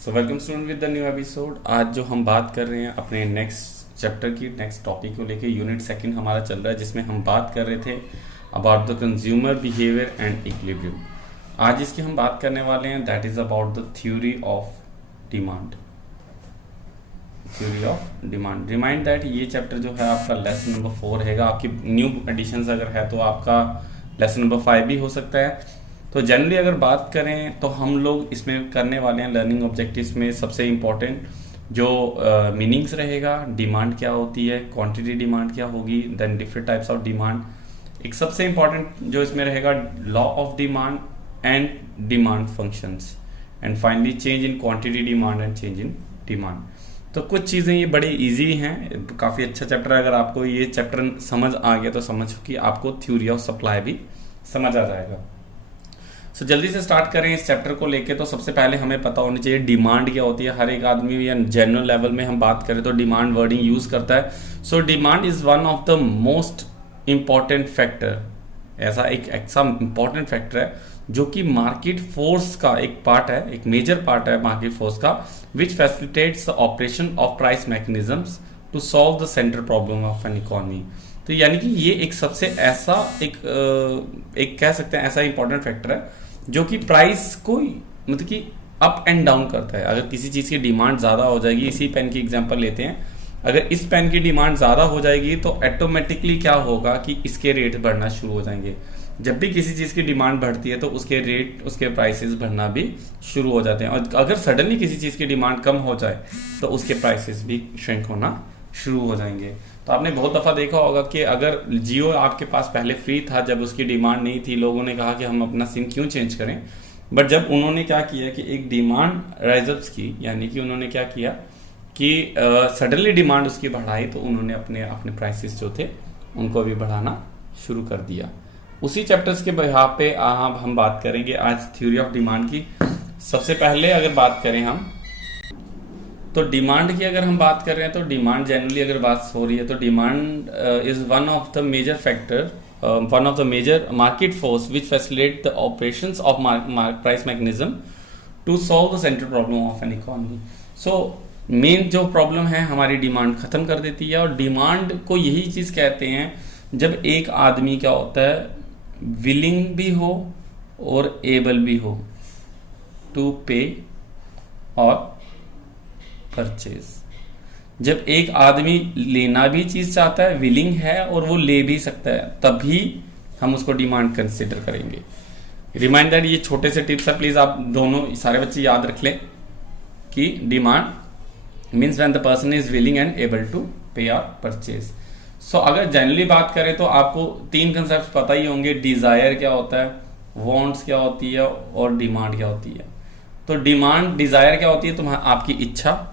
So welcome student with the new episode. आज जो हम बात कर रहे हैं अपने नेक्स्ट चैप्टर की नेक्स्ट टॉपिक को लेके, यूनिट सेकंड हमारा चल रहा है, जिसमें हम बात कर रहे थे about the consumer behaviour and equilibrium. आज इसकी हम बात करने वाले हैं, that is about the theory of demand. Theory of demand, remind that ये चैप्टर जो है आपका लेसन नंबर 4 रहेगा। आपकी न्यू एडिशंस अगर है तो आपका लेसन नंबर 5 भी हो सकता है। तो जनरली अगर बात करें तो हम लोग इसमें करने वाले हैं लर्निंग ऑब्जेक्टिव्स में सबसे इम्पोर्टेंट जो मीनिंग्स रहेगा, डिमांड क्या होती है, क्वांटिटी डिमांड क्या होगी, then different types of demand. एक सबसे इम्पोर्टेंट जो इसमें रहेगा law of demand and demand functions, and finally change in quantity demand and change in demand. तो कुछ चीज़ें ये बड़े इजी हैं, काफ़ी अच्छा चैप्टर है। अगर आपको ये चैप्टर समझ आ गया तो समझ कि आपको थ्योरी ऑफ सप्लाई भी समझ आ जाएगा। सो जल्दी से स्टार्ट करें इस चैप्टर को लेके। तो सबसे पहले हमें पता होनी चाहिए डिमांड क्या होती है। हर एक आदमी या जनरल लेवल में हम बात करें तो डिमांड वर्डिंग यूज करता है। So demand is one of the most important factor, ऐसा एक इम्पॉर्टेंट फैक्टर है जो कि मार्केट फोर्स का एक पार्ट है, एक मेजर पार्ट है मार्केट फोर्स का, which facilitates the operation of price mechanisms to solve the central problem of an economy. तो यानी कि ये एक सबसे ऐसा एक कह सकते हैं ऐसा इंपॉर्टेंट फैक्टर है जो कि प्राइस को मतलब कि अप एंड डाउन करता है। अगर किसी चीज़ की डिमांड ज़्यादा हो जाएगी, इसी पेन की एग्जांपल लेते हैं, अगर इस पेन की डिमांड ज़्यादा हो जाएगी तो ऑटोमेटिकली क्या होगा कि इसके रेट बढ़ना शुरू हो जाएंगे। जब भी किसी चीज़ की डिमांड बढ़ती है तो उसके रेट, उसके प्राइसेस बढ़ना भी शुरू हो जाते हैं। और अगर सडनली किसी चीज़ की डिमांड कम हो जाए तो उसके प्राइसेस भी श्रिंक होना शुरू हो जाएंगे। तो आपने बहुत दफ़ा देखा होगा कि अगर जियो आपके पास पहले फ्री था, जब उसकी डिमांड नहीं थी, लोगों ने कहा कि हम अपना सिम क्यों चेंज करें। बट जब उन्होंने क्या किया कि एक डिमांड राइजअप्स की, यानी कि उन्होंने क्या किया कि सडनली डिमांड उसकी बढ़ाई, तो उन्होंने अपने प्राइसेस जो थे उनको भी बढ़ाना शुरू कर दिया। उसी चैप्टर्स के यहाँ पे हम बात करेंगे आज थ्योरी ऑफ डिमांड की। सबसे पहले अगर बात करें हम तो डिमांड की अगर हम बात कर रहे हैं तो डिमांड जनरली अगर बात हो रही है तो demand is one of the major factor, one of the major market force which facilitate the operations of price mechanism to solve the central problem of an economy. So main जो problem है हमारी demand खत्म कर देती है। और demand को यही चीज कहते हैं जब एक आदमी क्या होता है, विलिंग भी हो और एबल भी हो टू पे और परचेज। जब एक आदमी लेना भी चीज चाहता है, विलिंग है और वो ले भी सकता है, तभी हम उसको डिमांड कंसिडर करेंगे। रिमाइंड दैट ये छोटे से टिप्स है, प्लीज आप दोनों सारे बच्चे याद रख लें कि demand means when the person is willing and able to pay और परचेज। सो अगर जनरली बात करें तो आपको 3 कंसेप्ट पता ही होंगे, डिजायर क्या होता है, वांट्स क्या होती है और डिमांड क्या होती है। तो डिमांड, डिजायर क्या होती है, तुम्हारी आपकी इच्छा,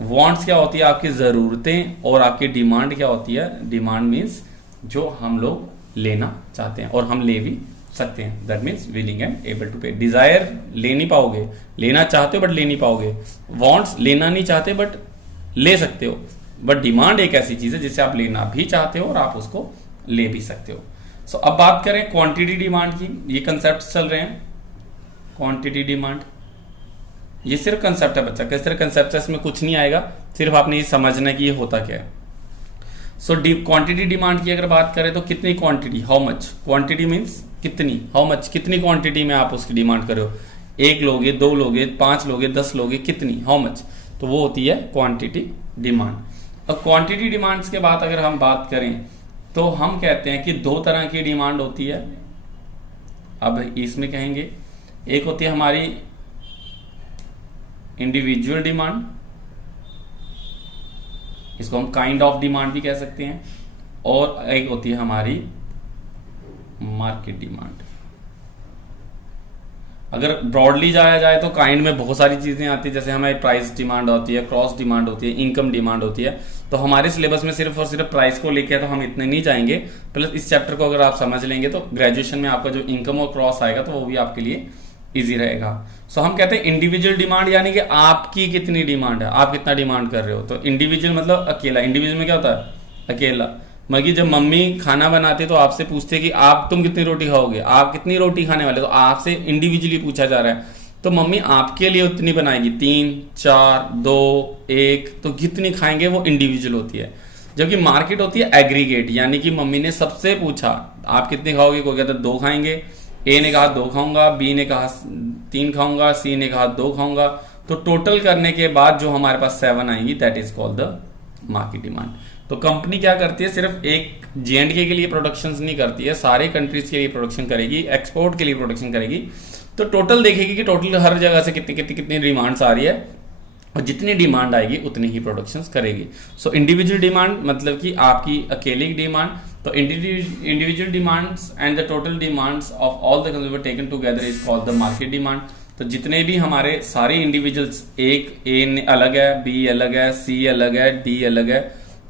वांट्स क्या होती है आपकी जरूरतें, और आपकी डिमांड क्या होती है, डिमांड मीन्स जो हम लोग लेना चाहते हैं और हम ले भी सकते हैं, that means willing and able to pay. Desire ले नहीं पाओगे, लेना चाहते हो बट ले नहीं पाओगे। वांट्स लेना नहीं चाहते बट ले सकते हो। बट डिमांड एक ऐसी चीज है जिसे आप लेना भी चाहते हो और आप उसको ले भी सकते हो। सो अब बात करें क्वांटिटी डिमांड की। ये कंसेप्ट चल रहे हैं, क्वांटिटी डिमांड, ये सिर्फ कंसेप्ट है बच्चा, किस तरह कंसेप्ट है, इसमें कुछ नहीं आएगा, सिर्फ आपने ये समझना है कि ये होता क्या है। सो क्वांटिटी डिमांड की अगर बात करें तो कितनी quantity, how much, quantity means कितनी, हाउ मच कितनी क्वांटिटी में आप उसकी डिमांड करो, 1 लोगे, 2 लोगे, 5 लोगे, 10 लोगे, कितनी, हाउ मच, तो वो होती है क्वांटिटी डिमांड। और क्वांटिटी डिमांड्स के बाद अगर हम बात करें तो हम कहते हैं कि 2 तरह की डिमांड होती है। अब इसमें कहेंगे एक होती है हमारी इंडिविजुअल डिमांड, इसको हम काइंड ऑफ डिमांड भी कह सकते हैं, और एक होती है हमारी मार्केट डिमांड। अगर ब्रॉडली जाया जाए तो काइंड में बहुत सारी चीजें आती है, जैसे हमारी प्राइस डिमांड होती है, क्रॉस डिमांड होती है, इनकम डिमांड होती है। तो हमारे सिलेबस में सिर्फ और सिर्फ प्राइस को लेकर तो हम इतने नहीं जाएंगे, प्लस इस चैप्टर को अगर आप समझ लेंगे तो ग्रेजुएशन में आपका जो इनकम और क्रॉस आएगा तो वो भी आपके लिए इजी रहेगा। सो हम कहते हैं इंडिविजुअल डिमांड, यानी कि आपकी कितनी डिमांड है, आप कितना डिमांड कर रहे हो। तो इंडिविजुअल मतलब अकेला, इंडिविजुअल में क्या होता है, अकेला। मतलब जब मम्मी खाना बनाती तो आपसे पूछते कि तुम कितनी रोटी खाओगे, आप कितनी रोटी खाने वाले, तो आपसे इंडिविजुअली पूछा जा रहा है। तो मम्मी आपके लिए उतनी बनाएगी, 3, 4, 2, 1, तो कितनी खाएंगे वो इंडिविजुअल होती है। जबकि मार्केट होती है एग्रीगेट, यानी कि मम्मी ने सबसे पूछा आप कितने खाओगे, कोई कहता 2 खाएंगे, ए ने कहा 2 खाऊंगा, बी ने कहा 3 खाऊंगा, सी ने कहा 2 खाऊंगा, तो टोटल करने के बाद जो हमारे पास 7 आएंगी, that is called the market demand. तो कंपनी क्या करती है, सिर्फ एक J&K के लिए प्रोडक्शन नहीं करती है, सारे कंट्रीज के लिए प्रोडक्शन करेगी, एक्सपोर्ट के लिए प्रोडक्शन करेगी। तो टोटल देखेगी कि टोटल हर जगह से कितनी कितनी कितनी डिमांड्स आ रही है, और जितनी डिमांड आएगी उतनी ही प्रोडक्शंस करेगी। सो इंडिविजुअल डिमांड मतलब कि आपकी अकेली डिमांड, तो individual demands and the total demands of all the consumer taken together is called the market demand. तो जितने भी हमारे सारे इंडिविजुअल्स, एक ए अलग है, बी अलग है, सी अलग है, डी अलग है,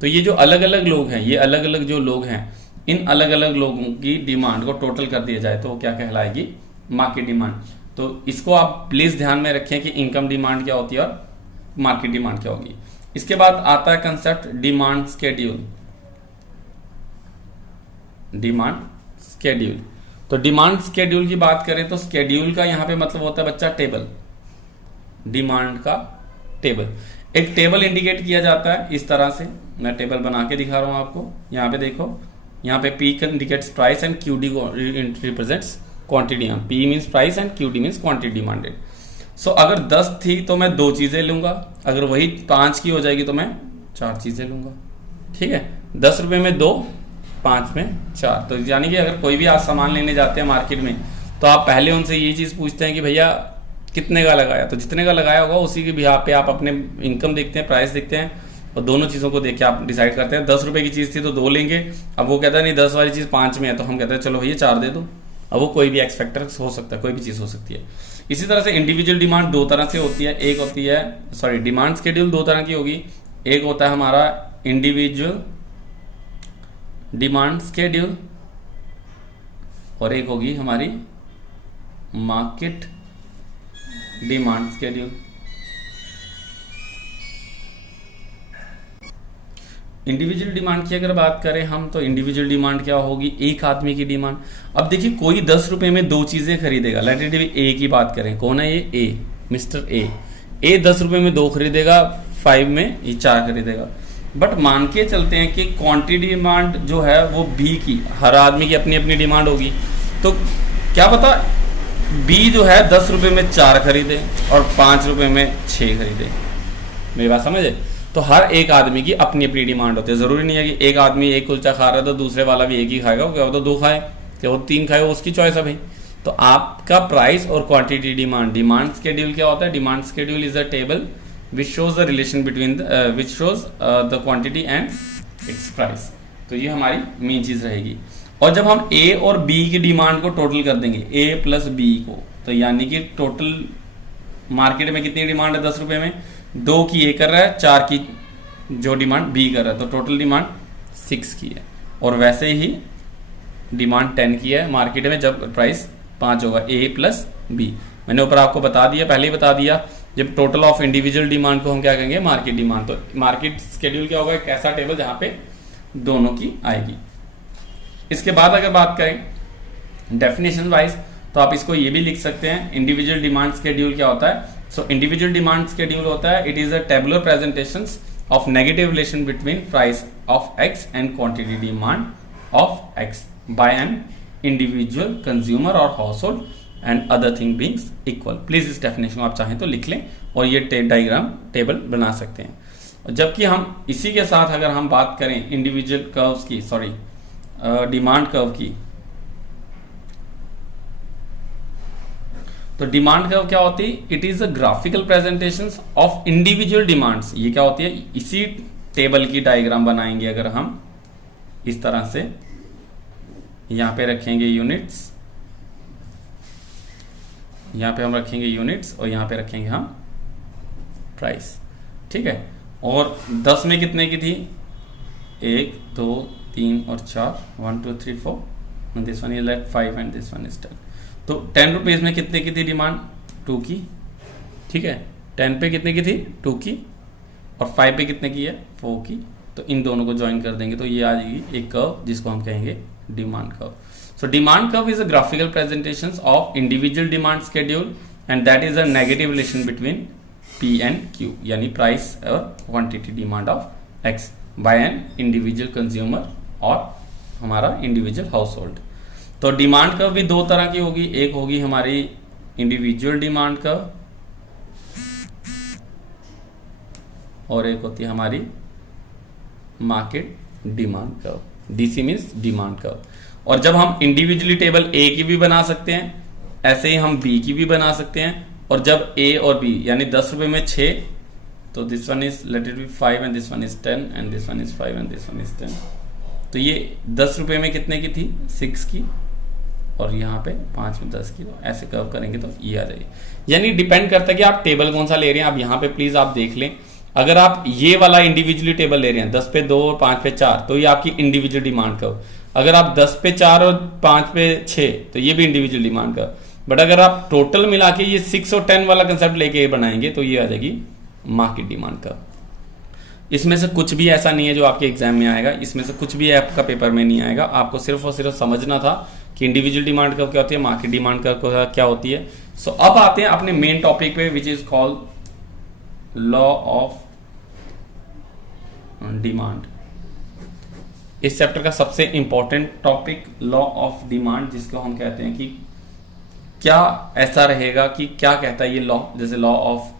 तो ये जो अलग अलग लोग हैं, ये अलग अलग जो लोग हैं, इन अलग अलग लोगों की डिमांड को टोटल कर दिया जाए तो वो क्या कहलाएगी, मार्केट डिमांड। तो इसको आप प्लीज ध्यान में रखें कि इनकम डिमांड क्या होती है और मार्केट डिमांड क्या होगी। इसके बाद आता है concept demand schedule. Demand schedule, तो डिमांड स्केड्यूल की बात करें तो स्केड्यूल का यहां पे मतलब होता है बच्चा टेबल, डिमांड का टेबल। एक टेबल इंडिकेट किया जाता है इस तरह से, मैं टेबल बना के दिखा रहा हूं आपको। यहां पे देखो, यहां पे P indicates price and QD represents quantity. P means price and QD means quantity demanded. So अगर 10 थी तो मैं 2 चीजें लूंगा, अगर वही 5 की हो जाएगी तो मैं 4 चीजें लूंगा। ठीक है, 10 रुपए में 2, 5 में 4। तो यानी कि अगर कोई भी आप सामान लेने जाते हैं मार्केट में तो आप पहले उनसे ये चीज पूछते हैं कि भैया कितने का लगाया, तो जितने का लगाया होगा उसी के बिहार पे आप अपने इनकम देखते हैं, प्राइस देखते हैं, और दोनों चीजों को देख के आप डिसाइड करते हैं। 10 रुपए की चीज थी तो 2 लेंगे, अब वो कहता है नहीं 10 वाली चीज 5 में है, तो हम कहते हैं चलो भैया 4 दे दो। अब वो कोई भी एक्स फैक्टर हो सकता है, कोई भी चीज हो सकती है। इसी तरह से इंडिविजुअल डिमांड 2 तरह से होती है, एक होती है सॉरी डिमांड स्केड्यूल 2 तरह की होगी। एक होता है हमारा इंडिविजुअल डिमांड स्केड्यूल और एक होगी हमारी market demand schedule. Individual demand की अगर बात करें हम तो इंडिविजुअल डिमांड क्या होगी, एक आदमी की डिमांड। अब देखिए कोई 10 रुपए में 2 चीजें खरीदेगा, लेट इट बी ए की बात करें, कौन है ये, ए, मिस्टर ए 10 रुपए में 2 खरीदेगा, 5 में ये 4 खरीदेगा। बट मान के चलते हैं कि क्वांटिटी डिमांड जो है वो बी की, हर आदमी की अपनी अपनी डिमांड होगी, तो क्या पता बी जो है 10 रुपए में 4 खरीदे और 5 रुपए में 6 खरीदे। मेरी बात समझे? तो हर एक आदमी की अपनी अपनी डिमांड होती है। जरूरी नहीं है कि एक आदमी एक कुलचा खा रहा है तो दूसरे वाला भी एक ही खाएगा, क्या तो 2 खाए, क्या वो 3 खाए, उसकी चॉइस है भाई। तो आपका प्राइस और क्वांटिटी डिमांड, डिमांड स्केड्यूल क्या होता है, demand schedule is a table which shows the relation between which shows the quantity and it's price. तो ये हमारी मेन चीज रहेगी। और जब हम ए और बी की डिमांड को टोटल कर देंगे, ए प्लस बी को, तो यानी कि टोटल मार्केट में कितनी डिमांड है 10 रुपए में, 2 की ए कर रहा है, 4 की जो डिमांड बी कर रहा है, तो टोटल डिमांड 6 की है। और वैसे ही डिमांड 10 की है मार्केट में जब प्राइस 5 होगा, ए प्लस बी। मैंने ऊपर आपको बता दिया, पहले ही बता दिया, जब टोटल ऑफ इंडिविजुअल डिमांड को हम क्या कहेंगे, मार्केट डिमांड। तो मार्केट स्केड्यूल क्या होगा, एक ऐसा टेबल जहां पे दोनों की आएगी। इसके बाद अगर बात करें डेफिनेशन वाइज तो आप इसको ये भी लिख सकते हैं, इंडिविजुअल डिमांड स्केड्यूल क्या होता है। सो इंडिविजुअल डिमांड स्केड्यूल होता है, it is a tabular presentations of negative relation between price of X and quantity demand of X by an individual consumer or household and other thing being equal। Please इस definition को आप चाहें तो लिख लें और ये डायग्राम टेबल बना सकते हैं। जबकि हम इसी के साथ अगर हम बात करें इंडिविजुअल कर्व्स की, सॉरी डिमांड कर्व की, तो डिमांड कर्व क्या होती है, it is a graphical presentation of individual demands. ये क्या होती है, इसी टेबल की डायग्राम बनाएंगे अगर हम इस तरह से, यहां पे रखेंगे यूनिट्स, यहां पे हम रखेंगे यूनिट्स और यहां पे रखेंगे हम प्राइस। ठीक है, और 10 में कितने की थी, 1 2 3 और 4, 1 2 3 4, this one is like 5 and this one is 10। तो 10 रुपीज में कितने की थी डिमांड, 2 की। ठीक है, 10 पे कितने की थी, 2 की, और 5 पे कितने की है, 4 की। तो इन दोनों को ज्वाइन कर देंगे तो ये आ जाएगी एक कर्व जिसको हम कहेंगे demand curve. So demand curve is a graphical presentation of individual demand schedule and that is a negative relation between P and Q, यानी प्राइस और quantity demand of X by an individual consumer और हमारा individual household. तो demand curve भी दो तरह की होगी, एक होगी हमारी इंडिविजुअल डिमांड कर्व और एक होती है हमारी market demand curve. DC means demand curve. और जब हम इंडिविजुअली टेबल ए की भी बना सकते हैं, ऐसे ही हम बी की भी बना सकते हैं। और जब ए और बी यानी 10 रुपए में 6, तो this one is let it be 5 and this one is 10 and this one is 5 and this one is 10। तो ये 10 रुपए में कितने की थी? 6 की, और यहाँ पे 5 में 10 की। तो ऐसे कर्व करेंगे तो ये आ जाएगी। यानी डिपेंड करता है कि आप टेबल कौन सा ले रहे हैं। आप यहाँ पे प्लीज आप देख लें, अगर आप ये वाला इंडिविजुअली टेबल ले रहे हैं 10 पे 2 और 5 पे 4, तो ये आपकी इंडिविजुअल डिमांड कर्व। अगर आप 10 पे 4 और 5 पे 6, तो ये भी इंडिविजुअल डिमांड कर्व। बट अगर आप टोटल मिला के ये 6 और 10 वाला कंसेप्ट लेके बनाएंगे तो ये आ जाएगी मार्केट डिमांड कर्व। इसमें से कुछ भी ऐसा नहीं है जो आपके एग्जाम में आएगा, इसमें से कुछ भी आपका पेपर में नहीं आएगा। आपको सिर्फ और सिर्फ समझना था कि इंडिविजुअल डिमांड कर्व क्या होती है, मार्केट डिमांड कर्व क्या होती है। सो अब आते हैं अपने मेन टॉपिक पे, which is called law of demand. इस चैप्टर का सबसे important topic law of demand, जिसको हम कहते हैं कि क्या ऐसा रहेगा कि क्या कहता है ये लॉ। जैसे लॉ ऑफ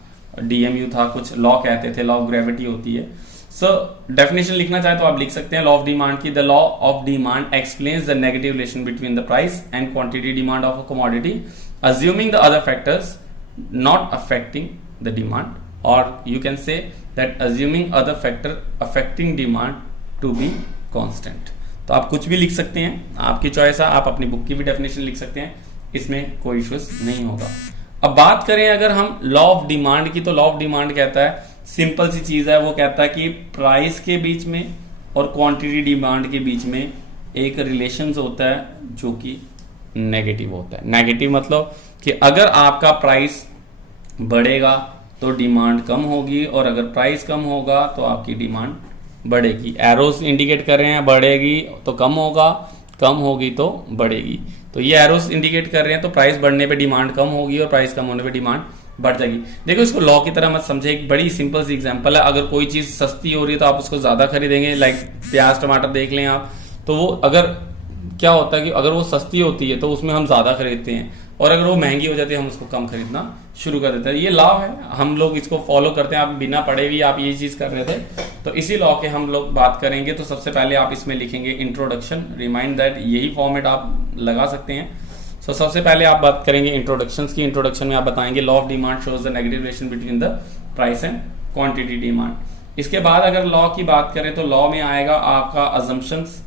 डीएमयू था, कुछ लॉ कहते थे, लॉ ऑफ ग्रेविटी होती है। सो डेफिनेशन लिखना चाहे तो आप लिख सकते हैं लॉ ऑफ डिमांड की, the law of demand explains the negative relation between the price and quantity demand of a commodity assuming the other factors not affecting the demand, or you can say that assuming other factor affecting demand to be constant। तो आप कुछ भी लिख सकते हैं, आपकी choice है। आप अपनी बुक की भी डेफिनेशन लिख सकते हैं, इसमें कोई इश्यूज नहीं होगा। अब बात करें अगर हम लॉ ऑफ डिमांड की, तो लॉ ऑफ डिमांड कहता है, सिंपल सी चीज है, वो कहता है कि प्राइस के बीच में और क्वांटिटी डिमांड के बीच में एक रिलेशन होता है जो कि नेगेटिव होता है। नेगेटिव मतलब कि अगर आपका प्राइस बढ़ेगा तो डिमांड कम होगी, और अगर प्राइस कम होगा तो आपकी डिमांड बढ़ेगी। एरोस इंडिकेट कर रहे हैं, बढ़ेगी तो कम होगा, कम होगी तो बढ़ेगी। तो ये एरोस इंडिकेट कर रहे हैं, तो प्राइस बढ़ने पे डिमांड कम होगी और प्राइस कम होने पे डिमांड बढ़ जाएगी। देखो इसको लॉ की तरह मत समझे, एक बड़ी सिंपल सी एग्जांपल है। अगर कोई चीज सस्ती हो रही है तो आप उसको ज्यादा खरीदेंगे, लाइक प्याज टमाटर देख लें आप, तो वो अगर क्या होता है कि अगर वो सस्ती होती है तो उसमें हम ज्यादा खरीदते हैं, और अगर वो महंगी हो जाती है हम उसको कम खरीदना शुरू कर देते हैं। ये लॉ है, हम लोग इसको फॉलो करते हैं। आप बिना पढ़े भी आप ये चीज कर रहे थे, तो इसी लॉ के हम लोग बात करेंगे। तो सबसे पहले आप इसमें लिखेंगे इंट्रोडक्शन, रिमाइंड दैट यही फॉर्मेट आप लगा सकते हैं। सो सबसे पहले आप बात करेंगे इंट्रोडक्शंस की। इंट्रोडक्शन में आप बताएंगे law of demand shows the negative relation between the price and quantity demand. इसके बाद अगर लॉ की बात करें तो लॉ में आएगा आपका अजम्पशंस।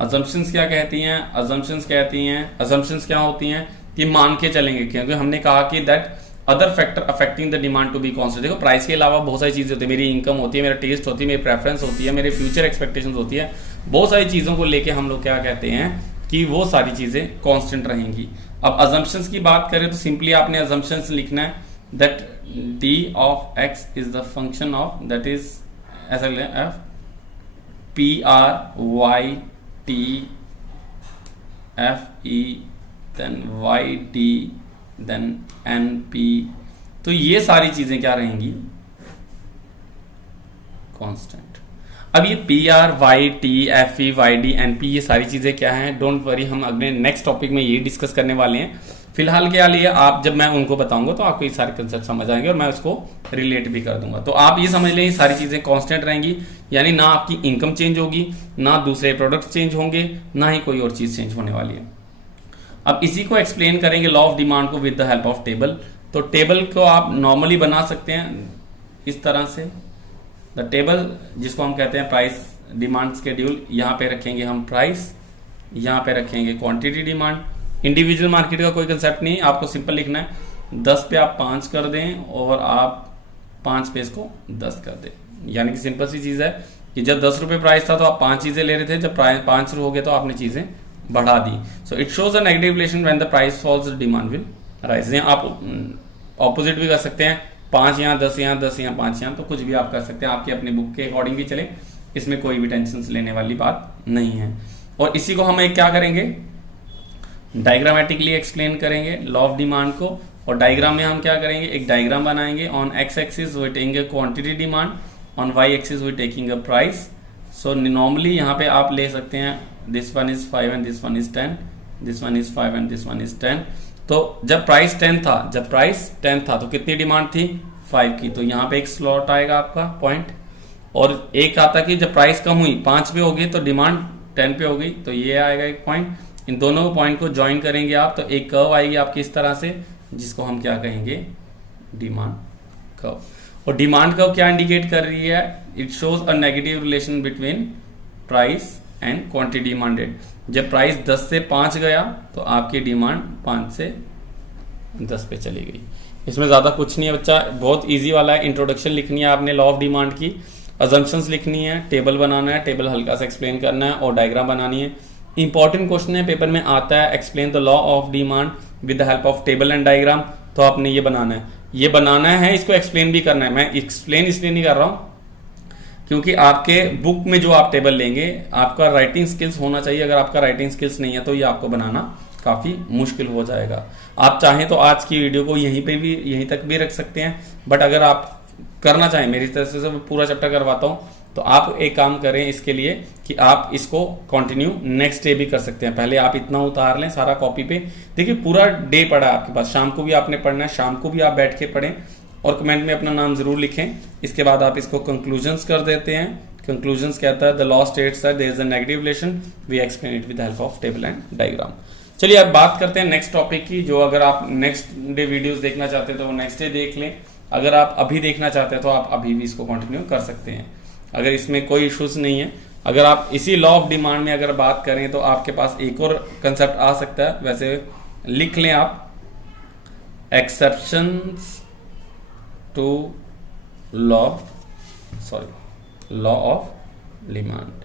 अजम्पशंस क्या कहती हैं? अजम्पशंस क्या होती हैं कि मान के चलेंगे, क्योंकि हमने कहा कि that other factor affecting the demand to be constant. देखो प्राइस के अलावा बहुत सारी चीजें होती है, मेरी इनकम होती है, मेरा टेस्ट होती है, मेरी प्रेफरेंस होती है, मेरे फ्यूचर एक्सपेक्टेशंस होती है। बहुत सारी चीजों को लेके हम लोग क्या कहते हैं कि वो सारी चीजें कांस्टेंट रहेंगी। अब अजम्पशंस की बात करें तो सिंपली आपने अजम्पशंस लिखना है that D of X is the function of, that is ऐसा F P R Y T F E then Y D then N P. तो ये सारी चीजें क्या रहेंगी? कांस्टेंट। अब ये P R Y T F E Y D N P, ये सारी चीजें क्या हैं? डोंट वरी, हम अगले नेक्स्ट टॉपिक में ये डिस्कस करने वाले हैं। फिलहाल के लिए आप, जब मैं उनको बताऊंगा तो आपको ये सारे कंसेप्ट समझ आएंगे और मैं उसको रिलेट भी कर दूंगा। तो आप ये समझ लें ये सारी चीजें कांस्टेंट रहेंगी, यानी ना आपकी इनकम चेंज होगी, ना दूसरे प्रोडक्ट चेंज होंगे, ना ही कोई और चीज चेंज होने वाली है। अब इसी को एक्सप्लेन करेंगे लॉ ऑफ डिमांड को with the help of table. तो टेबल को आप नॉर्मली बना सकते हैं इस तरह से, द टेबल जिसको हम कहते हैं प्राइस डिमांड शेड्यूल। यहाँ पे रखेंगे हम प्राइस, यहाँ पे रखेंगे क्वांटिटी डिमांड। इंडिविजुअल मार्केट का कोई कंसेप्ट नहीं, आपको सिंपल लिखना है 10 पे आप 5 कर दें और आप 5 पे इसको 10 कर दें। यानी कि सिंपल सी चीज है कि जब 10 रुपए प्राइस था तो आप 5 चीजें ले रहे थे, जब प्राइस 5 शुरू हो गया तो आपने चीजें बढ़ा दी। So it shows a negative relation when the price falls the demand will rise. आप ऑपोजिट भी कर सकते हैं, 5 यहाँ 10 यहाँ 10 यहाँ 5 यहाँ, तो कुछ भी आप कर सकते हैं, आपकी अपनी बुक के अकॉर्डिंग भी चले, इसमें कोई भी टेंशन लेने वाली बात नहीं है। और इसी को हम एक क्या करेंगे, डायग्रामेटिकली एक्सप्लेन करेंगे लॉ ऑफ डिमांड को, और डायग्राम में हम क्या करेंगे, एक डायग्राम बनाएंगे। On X axis we taking quantity demand, on Y axis we taking a price. So normally यहाँ पे आप ले सकते हैं this one is 5 and this one is 10, this one is 5 and this one is 10। तो जब price 10 था तो कितनी डिमांड थी, 5 की, तो यहाँ पे एक स्लॉट आएगा आपका पॉइंट। और एक आता कि जब प्राइस कम हुई 5 पे हो गई तो डिमांड 10 पे हो गई, तो ये आएगा एक पॉइंट। इन दोनों पॉइंट को ज्वाइन करेंगे आप, तो एक कर्व आएगी आपकी इस तरह से, जिसको हम क्या कहेंगे, डिमांड कर्व। और डिमांड कर्व क्या इंडिकेट कर रही है, it shows a negative relation between price and quantity demanded. जब प्राइस 10 से 5 गया तो आपकी डिमांड 5 से 10 पे चली गई। इसमें ज्यादा कुछ नहीं है बच्चा, बहुत इजी वाला है। इंट्रोडक्शन लिखनी है आपने लॉ ऑफ डिमांड की, अजम्पशंस लिखनी है, टेबल बनाना है, टेबल हल्का सा एक्सप्लेन करना है, और डायग्राम बनानी है। इंपॉर्टेंट क्वेश्चन है, पेपर में आता है, explain the law of demand with the help of table and diagram. तो आपने ये बनाना है, इसको एक्सप्लेन भी करना है। मैं एक्सप्लेन इसलिए नहीं कर रहा हूं क्योंकि आपके बुक में जो आप टेबल लेंगे, आपका राइटिंग स्किल्स होना चाहिए। अगर आपका राइटिंग स्किल्स नहीं है तो ये आपको बनाना काफी मुश्किल हो जाएगा। आप चाहें तो आज की वीडियो को यहीं तक भी रख सकते हैं, बट अगर आप करना चाहें, मेरी तरफ से पूरा चैप्टर करवाता हूं, तो आप एक काम करें इसके लिए कि आप इसको कंटिन्यू नेक्स्ट डे भी कर सकते हैं। पहले आप इतना उतार लें सारा कॉपी पे, देखिए पूरा डे पड़ा है आपके पास, शाम को भी आपने पढ़ना है, शाम को भी आप बैठ के पढ़ें और कमेंट में अपना नाम जरूर लिखें। इसके बाद आप इसको कंक्लूजन्स कर देते हैं। कंक्लूजन्स कहता है the law states that there is a negative relation, we explain it with the help of table and diagram. चलिए अब बात करते हैं नेक्स्ट टॉपिक की, जो अगर आप नेक्स्ट डे वीडियोस देखना चाहते हैं तो वो नेक्स्ट डे देख लें। अगर आप अभी देखना चाहते हैं तो आप अभी भी इसको कंटिन्यू कर सकते हैं, अगर इसमें कोई इश्यूज नहीं है। अगर आप इसी लॉ ऑफ डिमांड में अगर बात करें तो आपके पास एक और कंसेप्ट आ सकता है, वैसे लिख लें आप, exceptions to law of demand.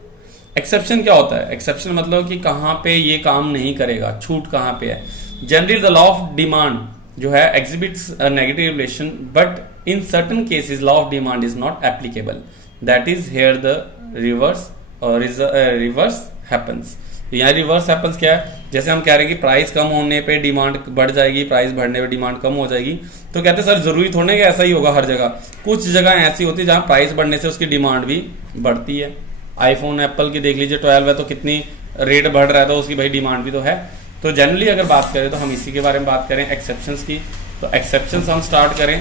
Exception क्या होता है, एक्सेप्शन मतलब कि कहां पे ये काम नहीं करेगा, छूट कहां पे है। Generally the law of demand जो है exhibits a negative relation, but in certain cases law of demand is not applicable. That is here the reverse happens. यहाँ रिवर्स हैपन्स क्या है, जैसे हम कह रहे हैं कि प्राइस कम होने पे डिमांड बढ़ जाएगी, प्राइस बढ़ने पे डिमांड कम हो जाएगी, तो कहते हैं सर जरूरी थोड़ा कि ऐसा ही होगा हर जगह। कुछ जगह ऐसी होती है जहाँ प्राइस बढ़ने से उसकी डिमांड भी बढ़ती है। आईफोन एप्पल की देख लीजिए, 12 है तो कितनी रेट बढ़ रहा है, तो उसकी भाई डिमांड भी तो है। तो जनरली अगर बात करें तो हम इसी के बारे में बात करें, एक्सेप्शंस की। तो एक्सेप्शंस हम स्टार्ट करें,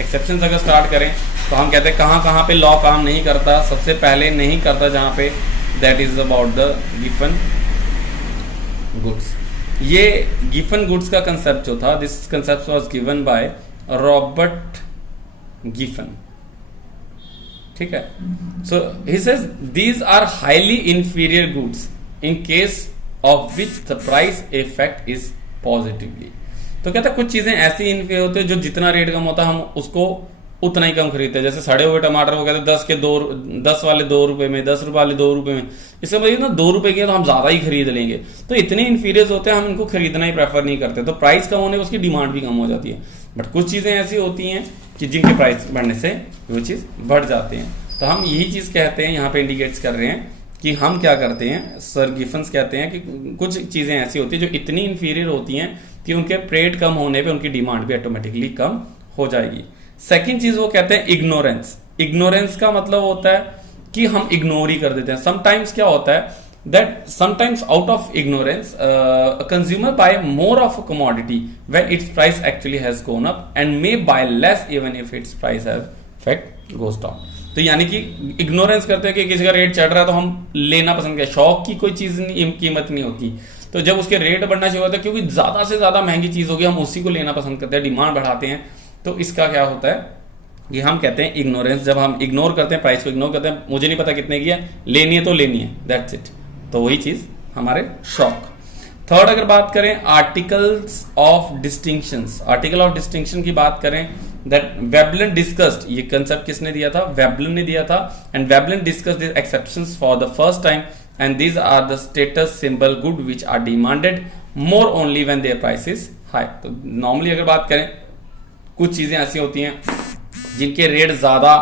एक्सेप्शंस अगर स्टार्ट करें तो हम कहते हैं कहाँ पे लॉ काम नहीं करता। सबसे पहले नहीं करता जहाँ पे, दैट इज अबाउट द गिवन गुड्स। ये गिवन गुड्स का कंसेप्ट जो था, this concept was given by Robert Giffen, ठीक है। So he says these are highly inferior goods in case of which the price effect is positively। तो कहता है कुछ चीजें ऐसी इनफीरियर होती है जो जितना रेट कम होता है हम उसको उतना ही कम खरीदते हैं। जैसे सड़े हुए टमाटर वो कहते हैं 10 वाले 2 रुपए में, 10 रुपए वाले 2 रुपए में, इससे मतलब ना 2 रुपए के तो हम ज्यादा ही खरीद लेंगे। तो इतने इन्फीरियर होते हैं हम इनको खरीदना ही प्रेफर नहीं करते। तो प्राइस कम होने पर उसकी डिमांड भी कम हो जाती है। बट कुछ चीजें ऐसी होती हैं कि जिनके प्राइस बढ़ने से वो चीज बढ़ जाते हैं। तो हम यही चीज कहते हैं, यहाँ पे इंडिकेट्स कर रहे हैं कि हम क्या करते हैं, सर गिफन्स कहते हैं कि कुछ चीजें ऐसी होती है जो इतनी इंफीरियर होती हैं कि उनके रेट कम होने पे उनकी डिमांड भी ऑटोमेटिकली कम हो जाएगी। सेकंड चीज वो कहते हैं इग्नोरेंस। इग्नोरेंस का मतलब होता है कि हम इग्नोर ही कर देते हैं। समटाइम्स क्या होता है that sometimes out of ignorance consumer buy more of a commodity when its price actually has gone up and may buy less even if its price has fact goes down. तो यानी कि ignorance करते हैं कि किसी का rate चढ़ रहा है तो हम लेना पसंद करें। शौक की कोई चीज कीमत नहीं होती, तो जब उसके रेट बढ़ना शुरू होता है क्योंकि ज्यादा से ज्यादा महंगी चीज होगी हम उसी को लेना पसंद करते हैं, डिमांड बढ़ाते हैं। तो इसका क्या होता है कि हम कहते हैं इग्नोरेंस। जब हम इग्नोर करते हैं, प्राइस को इग्नोर करते हैं, मुझे नहीं पता कितने की है, लेनी है तो लेनी है, दैट्स इट। तो वही चीज हमारे शौक। थर्ड अगर बात करें articles of distinctions, article of distinction की बात करें दैट वेबलन डिस्कस्ड, ये कंसेप्ट किसने दिया था, वेबलन ने दिया था। And Veblen discussed this exceptions for the first time and these are the status symbol good which are demanded more only when their price is high. तो normally अगर बात करें कुछ चीजें ऐसी होती हैं जिनके रेट ज्यादा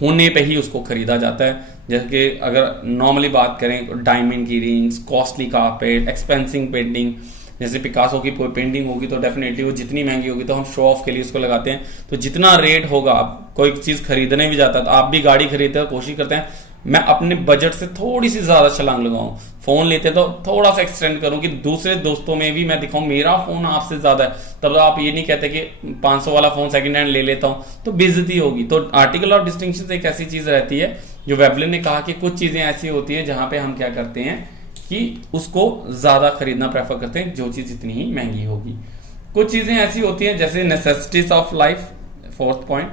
होने पे ही उसको खरीदा जाता है। जैसे कि अगर नॉर्मली बात करें डायमंड की rings, costly carpet, expensive painting, जैसे पिकासो की कोई पेंटिंग होगी तो डेफिनेटली वो जितनी महंगी होगी तो हम शो ऑफ के लिए उसको लगाते हैं। तो जितना रेट होगा, आप कोई चीज खरीदने भी जाता है तो आप भी गाड़ी खरीदते हो, कोशिश करते हैं मैं अपने बजट से थोड़ी सी ज्यादा छलांग लगाऊं। फोन लेते तो थोड़ा सा एक्सटेंड करूं कि दूसरे दोस्तों में भी मैं दिखाऊं मेरा फोन आपसे ज्यादा है। तब आप ये नहीं कहते कि 500 वाला फोन सेकंड हैंड ले लेता हूं, तो बेइज्जती होगी। तो आर्टिकल ऑफ डिस्टिंक्शन एक ऐसी चीज रहती है जो वेबलिन ने कहा कि कुछ चीजें ऐसी होती है जहां पे हम क्या करते हैं कि उसको ज्यादा खरीदना प्रेफर करते हैं जो चीज इतनी ही महंगी होगी। कुछ चीजें ऐसी होती हैं जैसे necessities of life, fourth point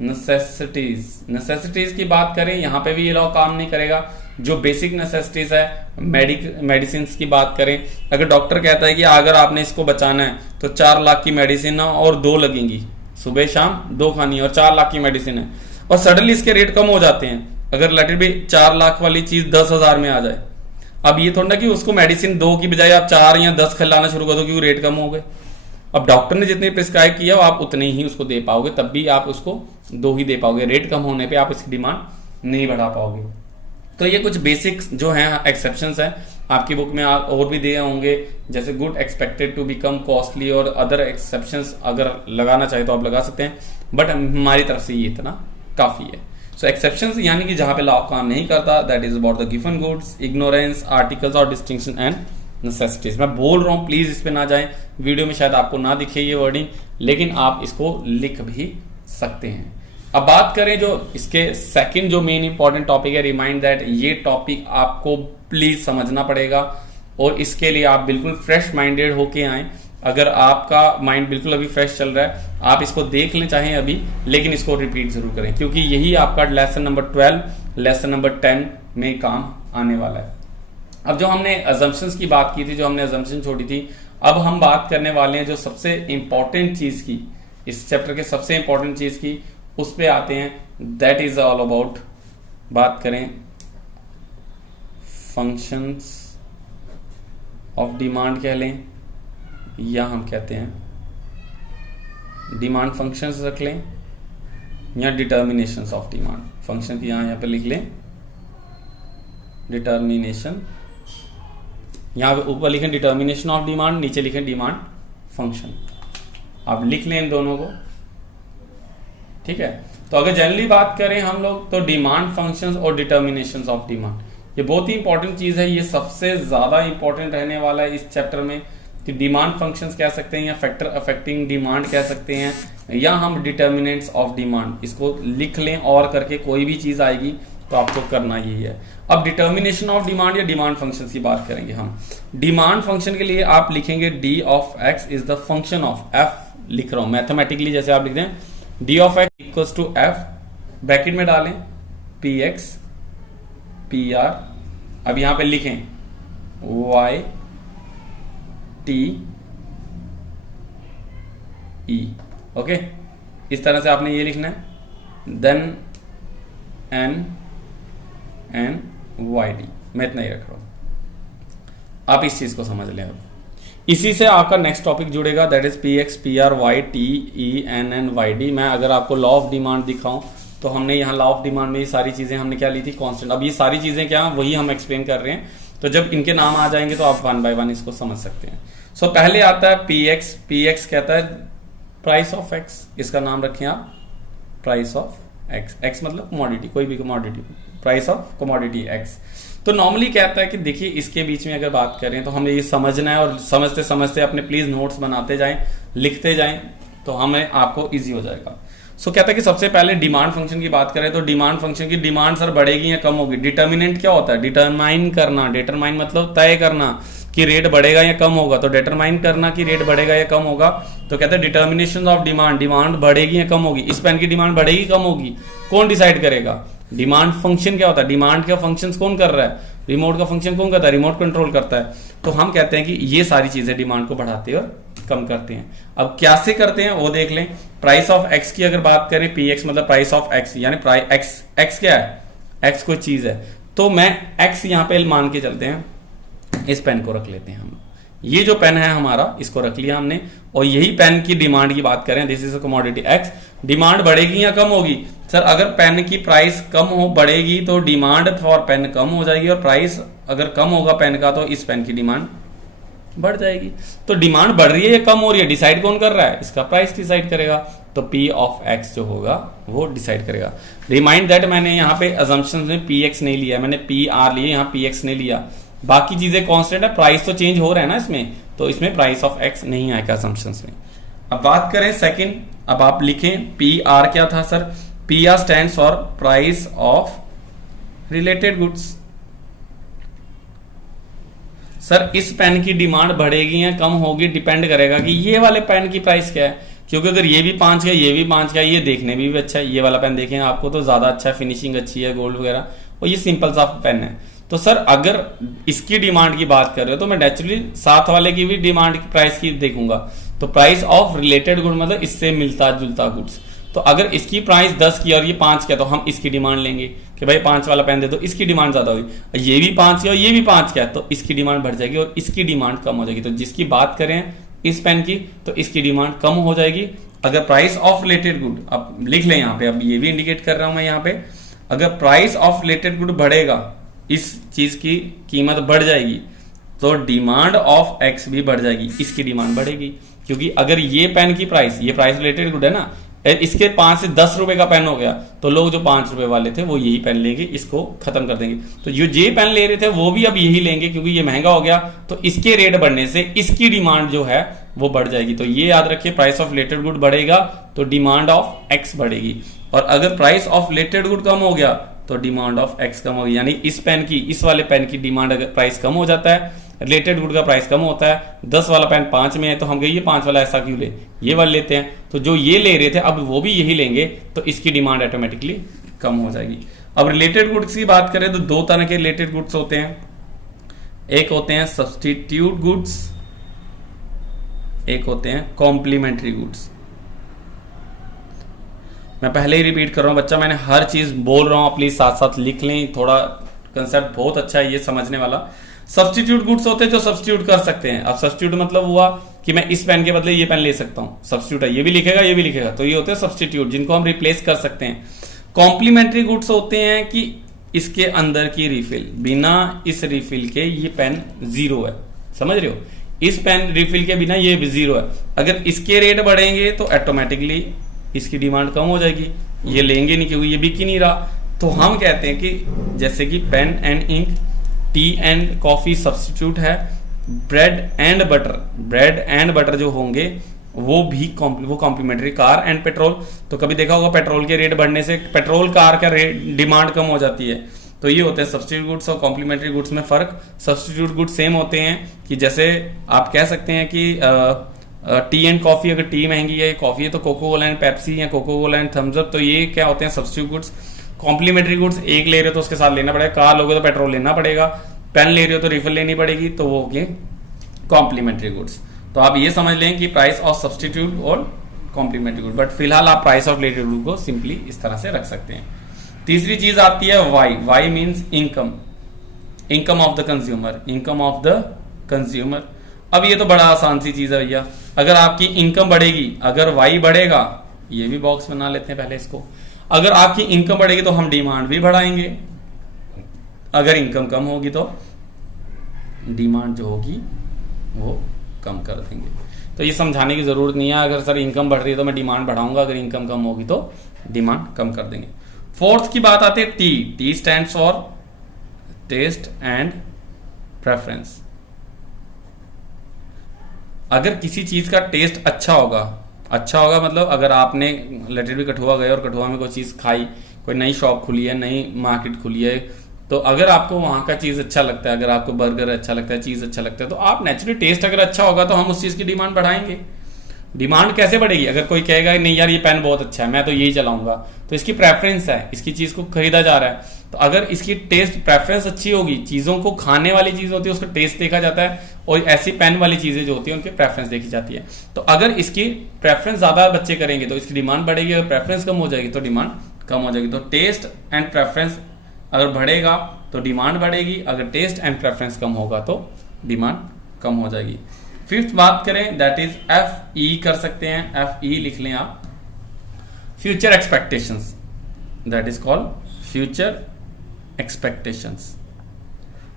necessities की बात करें, यहां पे भी ये लॉ काम नहीं करेगा। जो बेसिक नेसेसिटीज है, मेडिसिन की बात करें, अगर डॉक्टर कहता है कि अगर आपने इसको बचाना है तो 4 लाख की मेडिसिन और 2 लगेंगी, सुबह शाम 2 खानी और 4 लाख की मेडिसिन है, और सडनली इसके रेट कम हो जाते हैं। अगर लेटर भी 4 लाख वाली चीज 10,000 में आ जाए, अब ये थोड़ा ना कि उसको मेडिसिन 2 की बजाय आप 4 या 10 खिलाना शुरू कर दो क्योंकि रेट कम हो गए। अब डॉक्टर ने जितने प्रिस्क्राइब किया आप उतने ही उसको दे पाओगे, तब भी आप उसको 2 ही दे पाओगे। रेट कम होने पे आप इसकी डिमांड नहीं बढ़ा पाओगे। तो ये कुछ बेसिक जो हैं एक्सेप्शंस हैं, आपकी बुक में और भी दिए होंगे, जैसे good expected to become costly और अदर एक्सेप्शंस अगर लगाना चाहे तो आप लगा सकते हैं, बट हमारी तरफ से ये इतना काफी है। सो एक्सेप्शंस यानी कि जहां पे लॉ काम नहीं करता, दैट इज अबाउट द गिवन गुड्स, इग्नोरेंस, आर्टिकल्स और डिस्टिंक्शन एंड नेसेसिटीज। मैं बोल रहा हूं, प्लीज इस पे ना जाएं, वीडियो में शायद आपको ना दिखे ये वर्डिंग, लेकिन आप इसको लिख भी सकते हैं। अब बात करें जो इसके सेकंड जो मेन इंपॉर्टेंट टॉपिक है, रिमाइंड दैट ये टॉपिक आपको प्लीज समझना पड़ेगा और इसके लिए आप बिल्कुल फ्रेश माइंडेड होके आए। अगर आपका माइंड बिल्कुल अभी फ्रेश चल रहा है, आप इसको देख लें चाहे अभी, लेकिन इसको रिपीट जरूर करें क्योंकि यही आपका लेसन नंबर 12, लेसन नंबर 10 में काम आने वाला है। अब जो हमने अजम्पशंस की बात की थी, जो हमने अजम्पशन छोड़ी थी, अब हम बात करने वाले हैं जो सबसे इंपॉर्टेंट चीज की, इस चैप्टर के सबसे इंपॉर्टेंट चीज की, उस पे आते हैं। दैट इज ऑल अबाउट, बात करें फंक्शंस ऑफ डिमांड कह लें या हम कहते हैं डिमांड फंक्शंस रख लें या डिटर्मिनेशंस ऑफ डिमांड। फंक्शन की यहां पे लिख लें डिटर्मिनेशन, यहां पे ऊपर लिखें डिटर्मिनेशन ऑफ डिमांड, नीचे लिखें डिमांड फंक्शन। आप लिख लें इन दोनों को, ठीक है। तो अगर जनरली बात करें हम लोग तो डिमांड फंक्शंस और डिटर्मिनेशंस ऑफ डिमांड, ये बहुत ही इंपॉर्टेंट चीज है, ये सबसे ज्यादा इंपॉर्टेंट रहने वाला है इस चैप्टर में। कि डिमांड फंक्शंस कह सकते हैं या फैक्टर अफेक्टिंग डिमांड कह सकते हैं, या हम डिटर्मिनेंट्स ऑफ डिमांड, इसको लिख लें और करके कोई भी चीज आएगी तो आपको करना यही है। अब डिटर्मिनेशन ऑफ डिमांड या डिमांड फंक्शंस की बात करेंगे हम। डिमांड फंक्शन के लिए आप लिखेंगे D of X is the function of F, लिख रहा हूं मैथमेटिकली, जैसे आप लिख दें D of X equals to F, bracket में डालें पी एक्स पी आर, अब यहां पे लिखें वाई टी ई, ओके। इस तरह से आपने ये लिखना है, then N N Y D, मैं इतना ही रख रहा हूं, आप इस चीज को समझ लें। अब इसी से आपका नेक्स्ट टॉपिक जुड़ेगा, that is P X P R Y T E N N Y D. मैं अगर आपको लॉ ऑफ डिमांड दिखाऊं तो हमने यहाँ लॉ ऑफ डिमांड में ये सारी चीजें हमने क्या ली थी, कांस्टेंट। अब ये सारी चीजें क्या वही हम एक्सप्लेन कर रहे हैं, तो जब इनके नाम आ जाएंगे तो आप 1 बाय 1 इसको समझ सकते हैं। सो पहले आता है पी एक्स, पी एक्स कहता है प्राइस ऑफ एक्स, इसका नाम रखें आप प्राइस ऑफ एक्स, एक्स मतलब कमोडिटी, कोई भी commodity, price of commodity x. तो नॉर्मली कहता है कि देखिए इसके बीच में अगर बात करें तो हमें ये समझना है और समझते समझते अपने प्लीज नोट्स बनाते जाएं, लिखते जाएं, तो हमें आपको इजी हो जाएगा। सो कहता है कि सबसे पहले डिमांड फंक्शन की बात करें तो डिमांड फंक्शन की डिमांड सर बढ़ेगी या कम होगी। डिटर्मिनेंट क्या होता है, डिटरमाइन करना, डिटरमाइन मतलब तय करना कि रेट बढ़ेगा या कम होगा, तो डिटरमाइन करना कि रेट बढ़ेगा या कम होगा। तो कहते हैं डिटर्मिनेशन ऑफ डिमांड, डिमांड बढ़ेगी या कम होगी, इस पेन की डिमांड बढ़ेगी कम होगी, कौन डिसाइड करेगा। डिमांड फंक्शन क्या होता है, डिमांड का फंक्शन कौन कर रहा है, रिमोट का फंक्शन कौन करता है, रिमोट कंट्रोल करता है। तो हम कहते हैं कि ये सारी चीजें डिमांड को बढ़ाते और कम करते हैं। अब कैसे करते हैं वो देख लें। प्राइस ऑफ एक्स की अगर बात करें, पी एक्स मतलब प्राइस ऑफ एक्स, यानी प्राइस एक्स, एक्स क्या है, एक्स कोई चीज है, तो मैं एक्स यहां पे मान के चलते हैं, इस पेन को रख लेते हैं हम, ये जो पेन है हमारा, इसको रख लिया हमने, और यही पेन की डिमांड की बात करें, this is a commodity x, demand बढ़ेगी या कम होगी? सर अगर पेन की प्राइस कम हो बढ़ेगी तो डिमांड फॉर पेन कम हो जाएगी, और प्राइस अगर कम होगा पेन का तो इस पेन की डिमांड बढ़ जाएगी। तो डिमांड बढ़ रही है या कम हो रही है, डिसाइड कौन कर रहा है? इसका प्राइस डिसाइड करेगा। तो P ऑफ X जो होगा वो डिसाइड करेगा। रिमाइंड दैट मैंने यहाँ पे assumptions में PX नहीं लिया, मैंने PR लिए, यहाँ PX नहीं लिया। बाकी चीजें कांस्टेंट है, प्राइस तो चेंज हो रहा है ना इसमें, तो इसमें प्राइस ऑफ X नहीं आएगा assumptions में। अब बात करें सेकंड, अब आप लिखें PR क्या था sir? PR stands for price of related goods. Sir इस पेन की डिमांड बढ़ेगी या कम होगी डिपेंड करेगा कि ये वाले पेन की प्राइस क्या है, क्योंकि अगर ये भी 5 का ये भी 5 का, ये देखने में भी अच्छा है, ये वाला पेन देखें आपको तो ज्यादा अच्छा है, फिनिशिंग अच्छी है, गोल्ड वगैरह, और ये सिंपल सा पेन है। तो सर अगर इसकी डिमांड की बात कर रहे हो तो मैं नेचुरली साथ वाले की भी डिमांड की प्राइस की देखूंगा। तो प्राइस ऑफ रिलेटेड गुड मतलब इससे मिलता जुलता गुड्स। तो अगर इसकी प्राइस 10 की और ये 5 की है तो हम इसकी डिमांड लेंगे कि भाई 5 वाला पेन दे दो, इसकी डिमांड ज्यादा होगी। ये भी 5 की और ये भी 5 का है तो इसकी डिमांड बढ़ जाएगी और इसकी डिमांड कम हो जाएगी। तो जिसकी बात करें इस पेन की तो इसकी डिमांड कम हो जाएगी। अगर प्राइस ऑफ रिलेटेड गुड, अब लिख लें यहाँ पे, अब ये भी इंडिकेट कर रहा हूं मैं यहाँ पे, अगर प्राइस ऑफ रिलेटेड गुड बढ़ेगा, इस चीज की कीमत बढ़ जाएगी तो डिमांड ऑफ एक्स भी बढ़ जाएगी, इसकी डिमांड बढ़ेगी। क्योंकि अगर ये पेन की प्राइस, ये प्राइस रिलेटेड गुड है ना, इसके 5 से 10 रुपए का पेन हो गया तो लोग जो 5 रुपए वाले थे वो यही पेन लेंगे, इसको खत्म कर देंगे। तो जो ये पेन ले रहे थे वो भी अब यही लेंगे क्योंकि ये महंगा हो गया, तो इसके रेट बढ़ने से इसकी डिमांड जो है वो बढ़ जाएगी। तो ये याद रखिए, प्राइस ऑफ रिलेटेड गुड बढ़ेगा तो डिमांड ऑफ एक्स बढ़ेगी, और अगर price of related good come हो गया तो डिमांड ऑफ एक्स कम होगी। यानी इस पेन की, इस वाले पेन की डिमांड अगर प्राइस कम हो जाता है, रिलेटेड गुड का प्राइस कम होता है, 10 वाला पेन 5 में है तो हम कहिए 5 वाला ऐसा क्यों ले, ये वाला लेते हैं। तो जो ये ले रहे थे अब वो भी यही लेंगे तो इसकी डिमांड ऑटोमेटिकली कम हो जाएगी। अब रिलेटेड गुड्स की बात करें तो 2 तरह के रिलेटेड गुड्स होते हैं, एक होते हैं सब्स्टिट्यूट गुड्स, एक होते हैं कॉम्प्लीमेंट्री गुड्स। मैं पहले ही रिपीट कर रहा हूं बच्चा, मैंने हर चीज बोल रहा हूं, प्लीज साथ साथ लिख लें, थोड़ा कंसेप्ट बहुत अच्छा है ये समझने वाला। सब्स्टिट्यूट गुड्स होते हैं जो सब्स्टिट्यूट कर सकते हैं। अब सब्स्टिट्यूट मतलब हुआ कि मैं इस पेन के बदले ये पेन ले सकता हूं, सब्स्टिट्यूट है, ये भी लिखेगा ये भी लिखेगा, तो ये होते हैं सब्स्टिट्यूट जिनको हम रिप्लेस कर सकते हैं। कॉम्प्लीमेंट्री गुड्स होते हैं कि इसके अंदर की रिफिल, बिना इस रिफिल के ये पेन जीरो है, समझ रहे हो, इस पेन रिफिल के बिना ये भी जीरो है। अगर इसके रेट बढ़ेंगे तो ऑटोमेटिकली इसकी डिमांड कम हो जाएगी, ये लेंगे नहीं क्योंकि ये बिक ही नहीं रहा। तो हम कहते हैं कि जैसे कि pen and ink, tea and coffee substitute है, bread and butter, bread and butter जो होंगे वो भी वो कॉम्प्लीमेंट्री। कार एंड पेट्रोल, तो कभी देखा होगा पेट्रोल के रेट बढ़ने से पेट्रोल कार का रेट डिमांड कम हो जाती है। तो ये होते हैं सब्स्टिट्यूट गुड्स और कॉम्प्लीमेंट्री गुड्स में फर्क। सब्स्टिट्यूट गुड्स सेम होते हैं कि जैसे आप कह सकते हैं कि टी एंड कॉफी, अगर टी महंगी है कॉफी है तो कोको कोला एंड पेप्सी या Coca Cola and Thums Up, तो ये क्या होते हैं सब्स्टिट्यूट गुड्स। कॉम्प्लीमेंट्री गुड्स एक ले रहे हो तो उसके साथ लेना पड़ेगा, कार लोगे तो पेट्रोल लेना पड़ेगा, पेन ले रहे हो तो रिफिल लेनी पड़ेगी, तो वो हो गए कॉम्प्लीमेंट्री गुड्स। तो आप ये समझ लें कि प्राइस ऑफ सब्स्टिट्यूट और कॉम्प्लीमेंट्री गुड, बट फिलहाल आप प्राइस ऑफ रिलेटेड गुड को सिंपली इस तरह से रख सकते हैं। तीसरी चीज आती है Y, Y means income, income of the consumer, income of the consumer. अब ये तो बड़ा आसान सी चीज है भैया, अगर आपकी इनकम बढ़ेगी, अगर वाई बढ़ेगा, ये भी बॉक्स बना लेते हैं पहले इसको, अगर आपकी इनकम बढ़ेगी तो हम डिमांड भी बढ़ाएंगे, अगर इनकम कम होगी तो डिमांड जो होगी वो कम कर देंगे। तो ये समझाने की जरूरत नहीं है, अगर सर इनकम बढ़ रही है तो मैं डिमांड बढ़ाऊंगा, अगर इनकम कम होगी तो डिमांड कम कर देंगे। फोर्थ की बात आती है T, T stands for taste and preference. अगर किसी चीज का टेस्ट अच्छा होगा, अच्छा होगा मतलब अगर आपने लेटर भी कठुआ गए और कठुआ में कोई चीज खाई, कोई नई शॉप खुली है, नई मार्केट खुली है, तो अगर आपको वहां का चीज अच्छा लगता है, अगर आपको बर्गर अच्छा लगता है, चीज अच्छा लगता है, तो आप नेचुरली टेस्ट अगर अच्छा होगा तो हम उस चीज की डिमांड बढ़ाएंगे। डिमांड कैसे बढ़ेगी, अगर कोई कहेगा नहीं यार ये पेन बहुत अच्छा है मैं तो यही चलाऊंगा, तो इसकी प्रेफरेंस है, इसकी चीज को खरीदा जा रहा है, तो अगर इसकी टेस्ट प्रेफरेंस अच्छी होगी, चीजों को खाने वाली चीज होती है उसका टेस्ट देखा जाता है, और ऐसी पेन वाली चीजें जो होती है उनकी प्रेफरेंस देखी जाती है। तो अगर इसकी प्रेफरेंस ज्यादा बच्चे करेंगे तो इसकी डिमांड बढ़ेगी, अगर प्रेफरेंस कम हो जाएगी तो डिमांड कम हो जाएगी। तो टेस्ट एंड प्रेफरेंस अगर बढ़ेगा तो डिमांड बढ़ेगी, अगर टेस्ट एंड प्रेफरेंस कम होगा तो डिमांड कम हो जाएगी। फिफ्थ बात करें दैट इज एफ ई कर सकते हैं, एफ ई लिख लें आप, future expectations, that is called future expectations.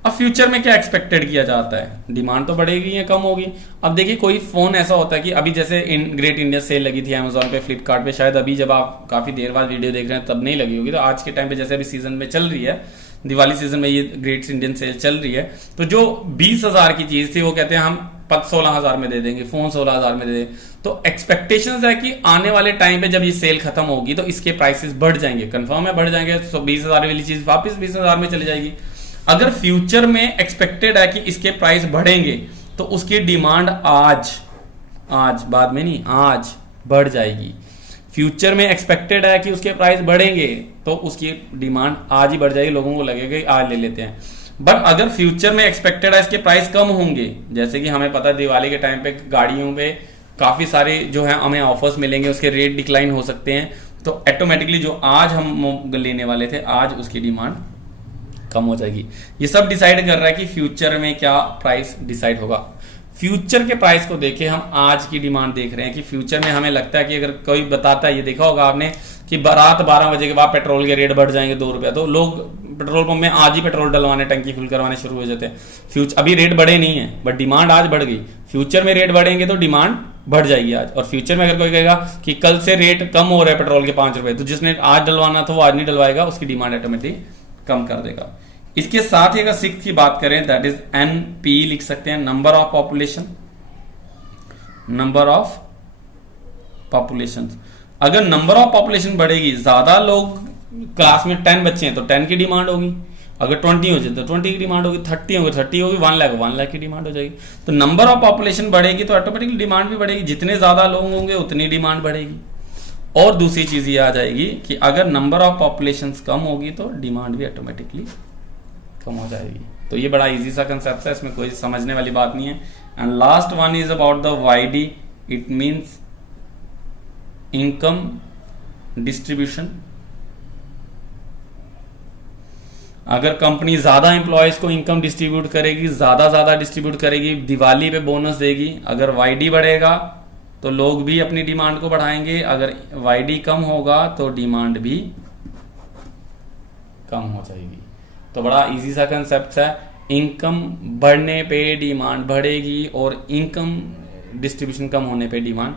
अब फ्यूचर में क्या एक्सपेक्टेड किया जाता है, डिमांड तो बढ़ेगी या कम होगी। अब देखिए कोई फोन ऐसा होता है कि अभी जैसे ग्रेट इंडिया सेल लगी थी अमेजोन पे, फ्लिपकार्ट पे, शायद अभी जब आप काफी देर बाद वीडियो देख रहे हैं तब नहीं लगी होगी, तो आज के टाइम पे जैसे अभी सीजन में चल रही है, दिवाली सीजन में ये ग्रेट इंडियन सेल चल रही है, तो जो 20,000 की चीज थी वो कहते हैं हम 16,000 में दे देंगे, फोन 16,000 में दे देंगे। तो एक्सपेक्टेशंस है कि आने वाले टाइम पे जब ये सेल खत्म होगी तो इसके प्राइसेस बढ़ जाएंगे, कंफर्म है बढ़ जाएंगे, तो 20,000 वाली चीज वापस 20,000 में चली जाएगी। अगर फ्यूचर में एक्सपेक्टेड है कि इसके प्राइस बढ़ेंगे तो उसकी डिमांड आज बाद में नहीं, आज बढ़ जाएगी। फ्यूचर में एक्सपेक्टेड है कि उसके प्राइस बढ़ेंगे तो उसकी डिमांड आज ही बढ़ जाएगी, लोगों को लगेगा कि आज ले लेते हैं। बट अगर फ्यूचर में एक्सपेक्टेड है इसके प्राइस कम होंगे, जैसे कि हमें पता है दिवाली के टाइम पे गाड़ियों पे काफी सारे जो है हमें ऑफर्स मिलेंगे, उसके रेट डिक्लाइन हो सकते हैं, तो ऑटोमेटिकली जो आज हम लेने वाले थे आज उसकी डिमांड कम हो जाएगी। ये सब डिसाइड कर रहा है कि फ्यूचर में क्या प्राइस डिसाइड होगा। फ्यूचर के प्राइस को देखे हम आज की डिमांड देख रहे हैं कि फ्यूचर में हमें लगता है कि अगर कोई बताता है, ये देखा होगा आपने कि रात 12 बजे के बाद पेट्रोल के रेट बढ़ जाएंगे 2 रुपया, तो लोग पेट्रोल पंप में आज ही पेट्रोल डलवाने, टंकी फुल करवाने शुरू हो जाते हैं। फ्यूचर अभी रेट बढ़े नहीं है बट डिमांड आज बढ़ गई, फ्यूचर में रेट बढ़ेंगे तो डिमांड बढ़ जाएगी आज। और फ्यूचर में अगर कोई कहेगा कि कल से रेट कम हो रहा है पेट्रोल के 5 रुपए, तो जिसने आज डलवाना था वो आज नहीं डलवाएगा, उसकी डिमांड ऑटोमेटिक कम कर देगा। इसके साथ ही अगर सिक्स की बात करें दैट इज एनपी लिख सकते हैं, number of population, number of population. अगर नंबर ऑफ पॉपुलेशन बढ़ेगी, ज्यादा लोग क्लास में 10 बच्चे हैं तो 10 की डिमांड होगी, अगर 20 हो जाए तो 20 की डिमांड होगी, 30 होगी 30 होगी, 1 लाख की डिमांड हो जाएगी। तो नंबर ऑफ पॉपुलेशन बढ़ेगी तो ऑटोमेटिकली डिमांड भी बढ़ेगी, जितने ज्यादा लोग होंगे उतनी डिमांड बढ़ेगी। और दूसरी चीज ये आ जाएगी कि अगर नंबर ऑफ पॉपुलेशन कम होगी तो डिमांड भी ऑटोमेटिकली कम हो जाएगी। तो ये बड़ा इजी सा कंसेप्ट है, इसमें कोई समझने वाली बात नहीं है। And last one is about the Y D, it means income distribution. अगर कंपनी ज्यादा एम्प्लॉयज को इनकम डिस्ट्रीब्यूट करेगी, ज्यादा डिस्ट्रीब्यूट करेगी, दिवाली पे बोनस देगी, अगर वाईडी बढ़ेगा तो लोग भी अपनी डिमांड को बढ़ाएंगे, अगर वाईडी कम होगा तो डिमांड भी कम हो जाएगी। तो बड़ा इजी सा कंसेप्ट है, इनकम बढ़ने पे डिमांड बढ़ेगी और इनकम डिस्ट्रीब्यूशन कम होने पे डिमांड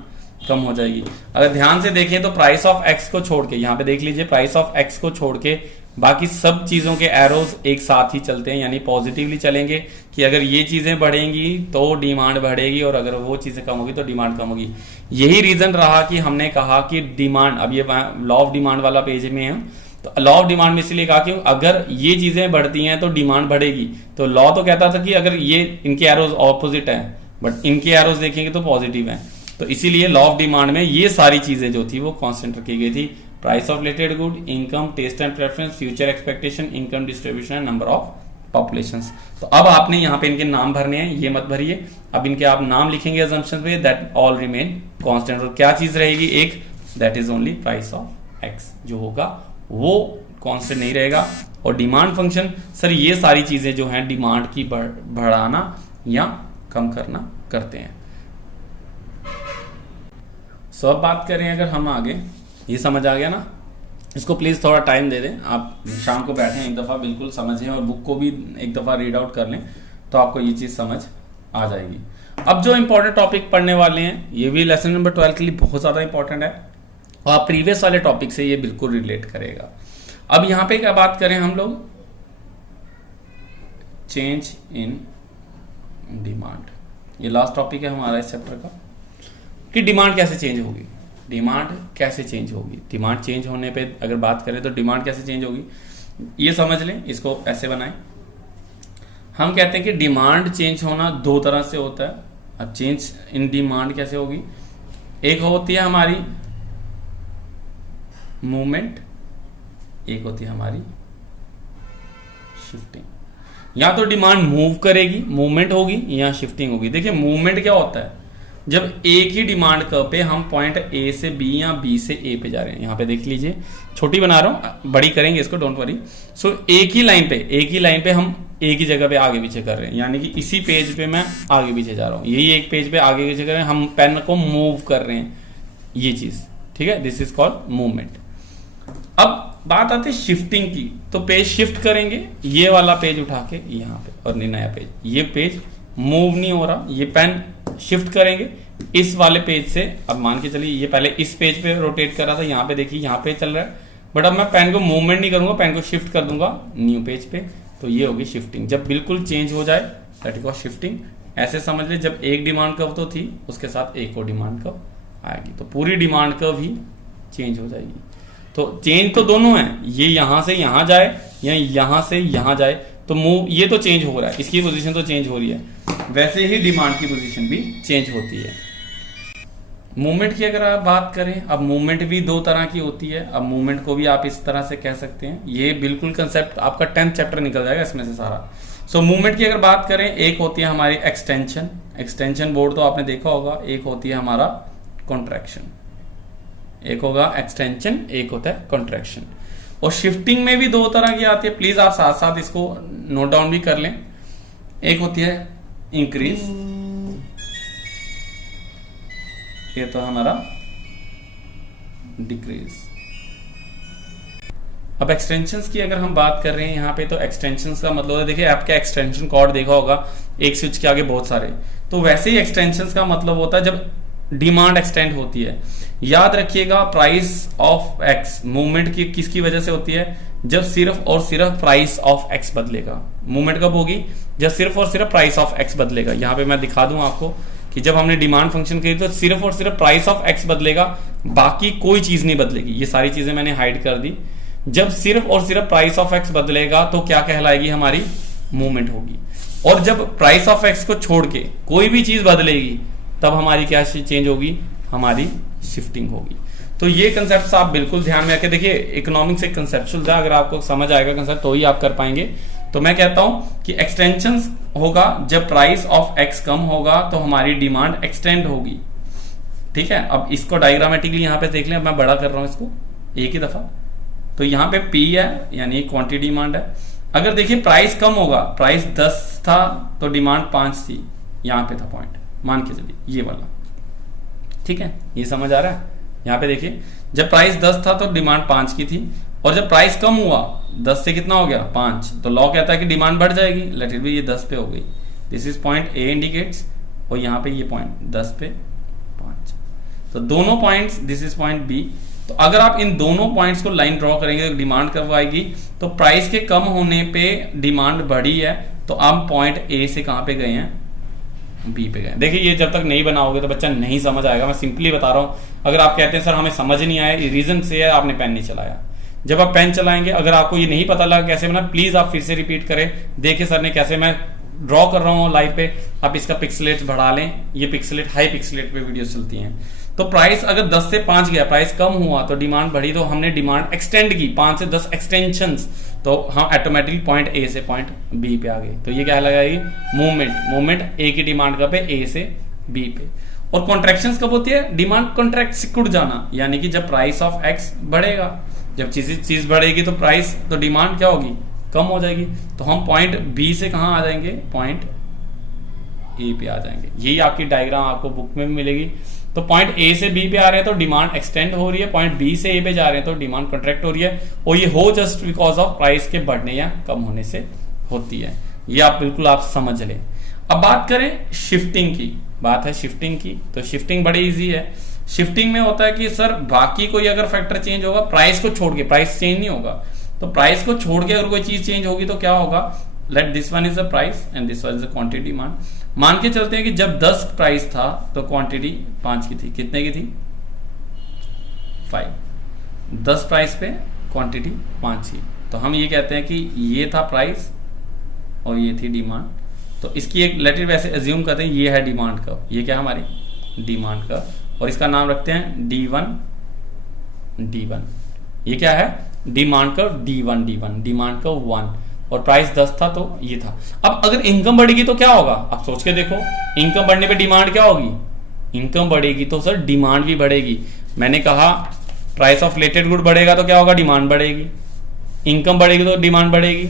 कम हो जाएगी। अगर ध्यान से देखें तो प्राइस ऑफ एक्स को छोड़ के, यहाँ पे देख लीजिए, प्राइस ऑफ एक्स को छोड़ के बाकी सब चीजों के एरोज एक साथ ही चलते हैं, यानी पॉजिटिवली चलेंगे कि अगर ये चीजें बढ़ेंगी तो डिमांड बढ़ेगी और अगर वो चीजें कम होगी तो डिमांड कम होगी। यही रीजन रहा कि हमने कहा कि डिमांड, अब ये लॉ ऑफ डिमांड वाला पेज में है, तो लॉ ऑफ डिमांड में इसलिए कहा कि अगर ये चीजें बढ़ती हैं तो डिमांड बढ़ेगी। तो लॉ तो कहता था कि अगर ये इनके एरोज ऑपोजिट हैं बट इनके एरोज देखेंगे तो पॉजिटिव हैं, तो इसीलिए लॉ ऑफ डिमांड में ये सारी चीजें जो थी वो कांस्टेंट रखी गई थी। Price of related good, income, taste and preference, future expectation, income distribution, number of populations. तो अब आपने यहाँ पे इनके नाम भरने हैं, ये मत भरिए, अब इनके आप नाम लिखेंगे assumptions पे, दैट ऑल रिमेन कांस्टेंट। और क्या चीज रहेगी एक, that is only price of x, जो होगा वो कांस्टेंट नहीं रहेगा। और डिमांड फंक्शन, सर ये सारी चीजें जो हैं डिमांड की बढ़ाना या कम करना करते हैं। सो अब बात करें अगर हम आगे, ये समझ आ गया ना, इसको प्लीज थोड़ा टाइम दे दें, आप शाम को बैठें एक दफा बिल्कुल समझें और बुक को भी एक दफा रीड आउट कर लें तो आपको ये चीज समझ आ जाएगी। अब जो इंपॉर्टेंट टॉपिक पढ़ने वाले हैं, ये भी लेसन नंबर 12 के लिए बहुत ज्यादा इंपॉर्टेंट है और आप प्रीवियस वाले टॉपिक से ये बिल्कुल रिलेट करेगा। अब यहां पे क्या बात करें हम लोग, चेंज इन डिमांड, ये लास्ट टॉपिक है हमारा इस चैप्टर का, कि डिमांड कैसे चेंज होगी। डिमांड कैसे चेंज होगी, डिमांड चेंज होने पे अगर बात करें तो डिमांड कैसे चेंज होगी, ये समझ लें, इसको ऐसे बनाएं। हम कहते हैं कि डिमांड चेंज होना दो तरह से होता है। अब चेंज इन डिमांड कैसे होगी, एक होती है हमारी मूवमेंट, एक होती है हमारी शिफ्टिंग। या तो डिमांड मूव करेगी, मूवमेंट होगी, या शिफ्टिंग होगी। देखिए मूवमेंट क्या होता है, जब एक ही डिमांड कर्व पे हम पॉइंट ए से बी या बी से ए पे जा रहे हैं, यहां पे देख लीजिए, छोटी बना रहा हूं, बड़ी करेंगे इसको, डोंट वरी। सो एक ही लाइन पे हम एक ही जगह पे आगे पीछे कर रहे हैं, यानी कि इसी पेज पे मैं आगे पीछे जा रहा हूँ, यही एक पेज पे आगे पीछे कर रहे हैं, हम पेन को मूव कर रहे हैं, ये चीज, ठीक है, दिस इज कॉल्ड मूवमेंट। अब बात आती है शिफ्टिंग की, तो पेज शिफ्ट करेंगे, ये वाला पेज उठा के यहाँ पे और नया पेज, ये पेज मूव नहीं हो रहा, ये पेन शिफ्ट करेंगे इस वाले पेज से। अब मान के चलिए ये पहले इस पेज पे रोटेट कर रहा था, यहाँ पे देखिए यहाँ पे चल रहा है, बट अब मैं पेन को मूवमेंट नहीं करूंगा, पेन को शिफ्ट कर दूंगा न्यू पेज पे, तो ये होगी शिफ्टिंग। जब बिल्कुल चेंज हो जाए दैट इज कॉल्ड शिफ्टिंग। ऐसे समझ ले जब एक डिमांड कर्व तो थी, उसके साथ एक और डिमांड कर्व आएगी, तो पूरी डिमांड कर्व ही चेंज हो जाएगी। तो चेंज तो दोनों है, ये यहां से यहां जाए या यहां से यहां जाए, तो मूव ये तो चेंज हो रहा है, इसकी पोजीशन तो चेंज हो रही है, वैसे ही डिमांड की पोजीशन भी चेंज होती है। मूवमेंट की अगर आप बात करें, अब मूवमेंट भी दो तरह की होती है। अब मूवमेंट को भी आप इस तरह से कह सकते हैं, ये बिल्कुल कंसेप्ट आपका 10th चैप्टर निकल जाएगा इसमें से सारा। सो मूवमेंट की अगर बात करें, एक होती है हमारी एक्सटेंशन, एक्सटेंशन बोर्ड तो आपने देखा होगा, एक होती है हमारा कॉन्ट्रैक्शन, एक होगा एक्सटेंशन, एक होता है कॉन्ट्रैक्शन। और शिफ्टिंग में भी दो तरह की आती है, प्लीज आप साथ साथ इसको नोट डाउन भी कर लें। एक होती है इंक्रीज, ये तो हमारा डिक्रीज। अब एक्सटेंशंस की अगर हम बात कर रहे हैं यहाँ पे, तो एक्सटेंशंस का मतलब है, देखिए आपका एक्सटेंशन कॉर्ड देखा होगा, एक स्विच के आगे बहुत सारे, तो वैसे ही एक्सटेंशंस का मतलब होता है जब डिमांड एक्सटेंड होती है। याद रखिएगा प्राइस ऑफ एक्स मूवमेंट की किसकी वजह से होती है, जब सिर्फ और सिर्फ प्राइस ऑफ एक्स बदलेगा। मूवमेंट कब होगी, जब सिर्फ और सिर्फ प्राइस ऑफ एक्स बदलेगा। यहाँ पे मैं दिखा दूं आपको कि जब हमने डिमांड फंक्शन करी तो सिर्फ और सिर्फ प्राइस ऑफ एक्स बदलेगा, बाकी कोई चीज नहीं बदलेगी। ये सारी चीजें मैंने हाइड कर दी। जब सिर्फ और सिर्फ प्राइस ऑफ एक्स बदलेगा तो क्या कहलाएगी, हमारी मूवमेंट होगी। और जब प्राइस ऑफ एक्स को छोड़ के कोई भी चीज बदलेगी तब हमारी क्या चेंज होगी, हमारी शिफ्टिंग होगी। तो ये कंसेप्ट आप बिल्कुल ध्यान में रखें। देखिए इकोनॉमिक्स एक कंसेप्चुअल है, अगर आपको समझ आएगा कंसेप्ट तो ही आप कर पाएंगे। तो मैं कहता हूं कि एक्सटेंशन होगा जब प्राइस ऑफ एक्स कम होगा तो हमारी डिमांड एक्सटेंड होगी, ठीक है। अब इसको डायग्रामेटिकली यहाँ पे देख लें, अब मैं बड़ा कर रहा हूं इसको एक ही दफा। तो यहाँ पे P है यानी क्वांटिटी डिमांड है। अगर देखिए प्राइस कम होगा, प्राइस 10 था तो डिमांड 5 थी, यहाँ पे था पॉइंट, मान के चलिए ये वाला, ठीक है, ये समझ आ रहा है। यहाँ पे देखिए जब प्राइस 10 था तो डिमांड 5 की थी, और जब प्राइस कम हुआ 10 से कितना हो गया 5, तो लॉ कहता है कि डिमांड बढ़ जाएगी। लेट इट बी ये 10 पे हो गई, this is point A indicates, और यहाँ पे ये पॉइंट 10 पे 5, तो दोनों points, this is point B. तो अगर आप इन दोनों पॉइंट्स को लाइन ड्रॉ करेंगे तो डिमांड कब आएगी, तो प्राइस के कम होने पे डिमांड बढ़ी है, तो आप पॉइंट ए से कहां पे गए हैं, बी पे गए। देखिए ये जब तक नहीं बनाओगे तो बच्चा नहीं समझ आएगा, मैं सिंपली बता रहा हूं। अगर आप कहते हैं सर हमें समझ नहीं आया, रीजन से है आपने पेन नहीं चलाया। जब आप पेन चलाएंगे, अगर आपको ये नहीं पता लगा कैसे बना, प्लीज आप फिर से रिपीट करें, देखिए सर ने कैसे, मैं ड्रॉ कर रहा हूं लाइव पे, आप इसका पिक्सलेट बढ़ा लें, ये पिक्सलेट हाई पिक्सलेट पे वीडियो चलती हैं। तो प्राइस अगर 10 से 5 गया, प्राइस कम हुआ तो डिमांड बढ़ी, तो हमने डिमांड एक्सटेंड की 5 से 10 एक्सटेंशंस, तो हम ऑटोमेटिकली पॉइंट ए से पॉइंट बी पे आ गए। तो ये क्या लगाएगी, मूवमेंट। मूवमेंट ए की डिमांड कब है, ए से बी पे। और कॉन्ट्रैक्शंस कब होती है, डिमांड कॉन्ट्रैक्ट सिकुड़ जाना, यानी कि जब प्राइस ऑफ एक्स बढ़ेगा, जब चीज बढ़ेगी तो प्राइस, तो डिमांड क्या होगी, कम हो जाएगी। तो हम पॉइंट बी से कहां आ जाएंगे, पॉइंट ए पे आ जाएंगे। यही आपकी डायग्राम आपको बुक में भी मिलेगी। तो पॉइंट ए से बी पे आ रहे हैं तो डिमांड एक्सटेंड हो रही है, पॉइंट बी से ए पे जा रहे हैं तो डिमांड कॉन्ट्रैक्ट हो रही है, और ये हो जस्ट बिकॉज ऑफ प्राइस के बढ़ने या कम होने से होती है। ये आप बिल्कुल आप समझ लें। अब बात करें शिफ्टिंग की, बात है शिफ्टिंग की, तो शिफ्टिंग बड़ी इजी है। शिफ्टिंग में होता है कि सर बाकी कोई अगर फैक्टर चेंज होगा, प्राइस को छोड़ के, प्राइस चेंज नहीं होगा, तो प्राइस को छोड़ के अगर कोई चीज चेंज होगी तो क्या होगा, let this one is the price and this one is the quantity demand. मान के चलते हैं कि जब 10 प्राइस था तो क्वांटिटी 5 की थी, कितने की थी, 5। 10 प्राइस पे क्वांटिटी 5 की, तो हम ये कहते हैं कि ये था प्राइस और ये थी डिमांड। तो इसकी एक लेटर वैसे एज्यूम करते हैं, ये है डिमांड कर्व, ये क्या हमारी डिमांड कर्व, और इसका नाम रखते हैं D1। ये क्या है, demand curve D1, demand curve 1, और प्राइस 10 था तो ये था। अब अगर इनकम बढ़ेगी तो क्या होगा, आप सोच के देखो, इनकम बढ़ने पे डिमांड क्या होगी, इनकम बढ़ेगी तो सर डिमांड भी बढ़ेगी। मैंने कहा प्राइस ऑफ रिलेटेड गुड बढ़ेगा तो क्या होगा, डिमांड बढ़ेगी, इनकम बढ़ेगी तो डिमांड बढ़ेगी,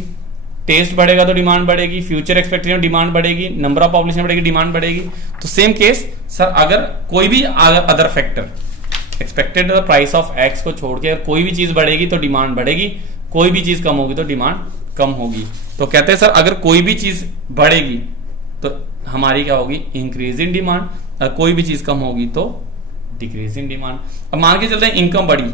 टेस्ट बढ़ेगा तो डिमांड बढ़ेगी, फ्यूचर एक्सपेक्टेशन डिमांड बढ़ेगी, नंबर ऑफ पॉपुलेशन बढ़ेगी, डिमांड बढ़ेगी। तो सेम केस सर, अगर कोई भी other factor expected price of x को छोड़ के अगर कोई भी चीज बढ़ेगी तो डिमांड बढ़ेगी, कोई भी चीज कम होगी तो डिमांड कम होगी। तो कहते हैं सर अगर कोई भी चीज बढ़ेगी तो हमारी क्या होगी, इंक्रीज इन डिमांड, अगर कोई भी चीज कम होगी तो डिक्रीज इन डिमांड। अब मान के चलते हैं इनकम बढ़ी,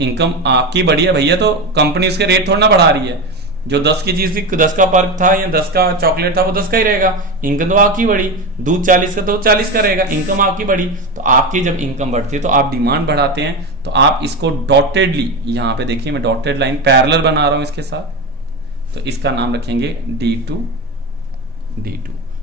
इनकम आपकी बढ़ी है भैया, तो कंपनी उसके रेट थोड़ा ना बढ़ा रही है। जो 10 की चीज थी, 10 का पर्क था या 10 का चॉकलेट था, वो 10 का ही रहेगा। इनकम तो आपकी बढ़ी, दूध 40 का तो 40 का रहेगा, इनकम आपकी बढ़ी। तो आपकी जब इनकम बढ़ती है तो आप डिमांड बढ़ाते हैं। तो आप इसको डॉटेडली, यहाँ पे देखिए मैं डॉटेड लाइन पैरेलल बना रहा हूं इसके साथ, तो इसका नाम रखेंगे D2।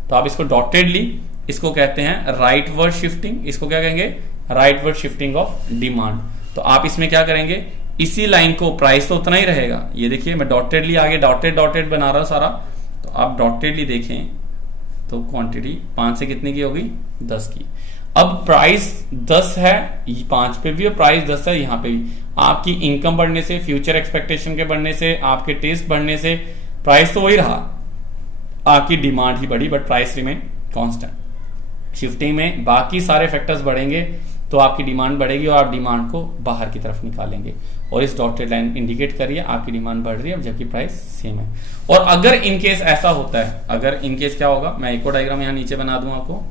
तो आप इसको डॉटेडली, इसको कहते हैं राइटवर्ड शिफ्टिंग। इसको क्या कहेंगे, राइटवर्ड शिफ्टिंग ऑफ डिमांड। तो आप इसमें क्या करेंगे, इसी लाइन को, प्राइस तो उतना ही रहेगा। ये देखिए मैं डॉटेडली आगे डॉटेड बना रहा हूं सारा। तो आप डॉटेडली देखें तो क्वांटिटी 5 से कितने की होगी, 10 की। अब प्राइस 10 है 5 पे भी और प्राइस 10 है यहाँ पे भी। आपकी इनकम बढ़ने से, फ्यूचर एक्सपेक्टेशन के बढ़ने से, आपके टेस्ट बढ़ने से प्राइस तो वही रहा, आपकी डिमांड ही बढ़ी, but price remain constant. Shifting में बाकी सारे फैक्टर्स बढ़ेंगे तो आपकी डिमांड बढ़ेगी और आप डिमांड को बाहर की तरफ निकालेंगे। और इस डॉटेड लाइन इंडिकेट करिए आपकी डिमांड बढ़ रही है जबकि प्राइस सेम है। और अगर इनकेस ऐसा होता है, अगर इनकेस क्या होगा, मैं एक और डायग्राम यहाँ नीचे बना दूं आपको।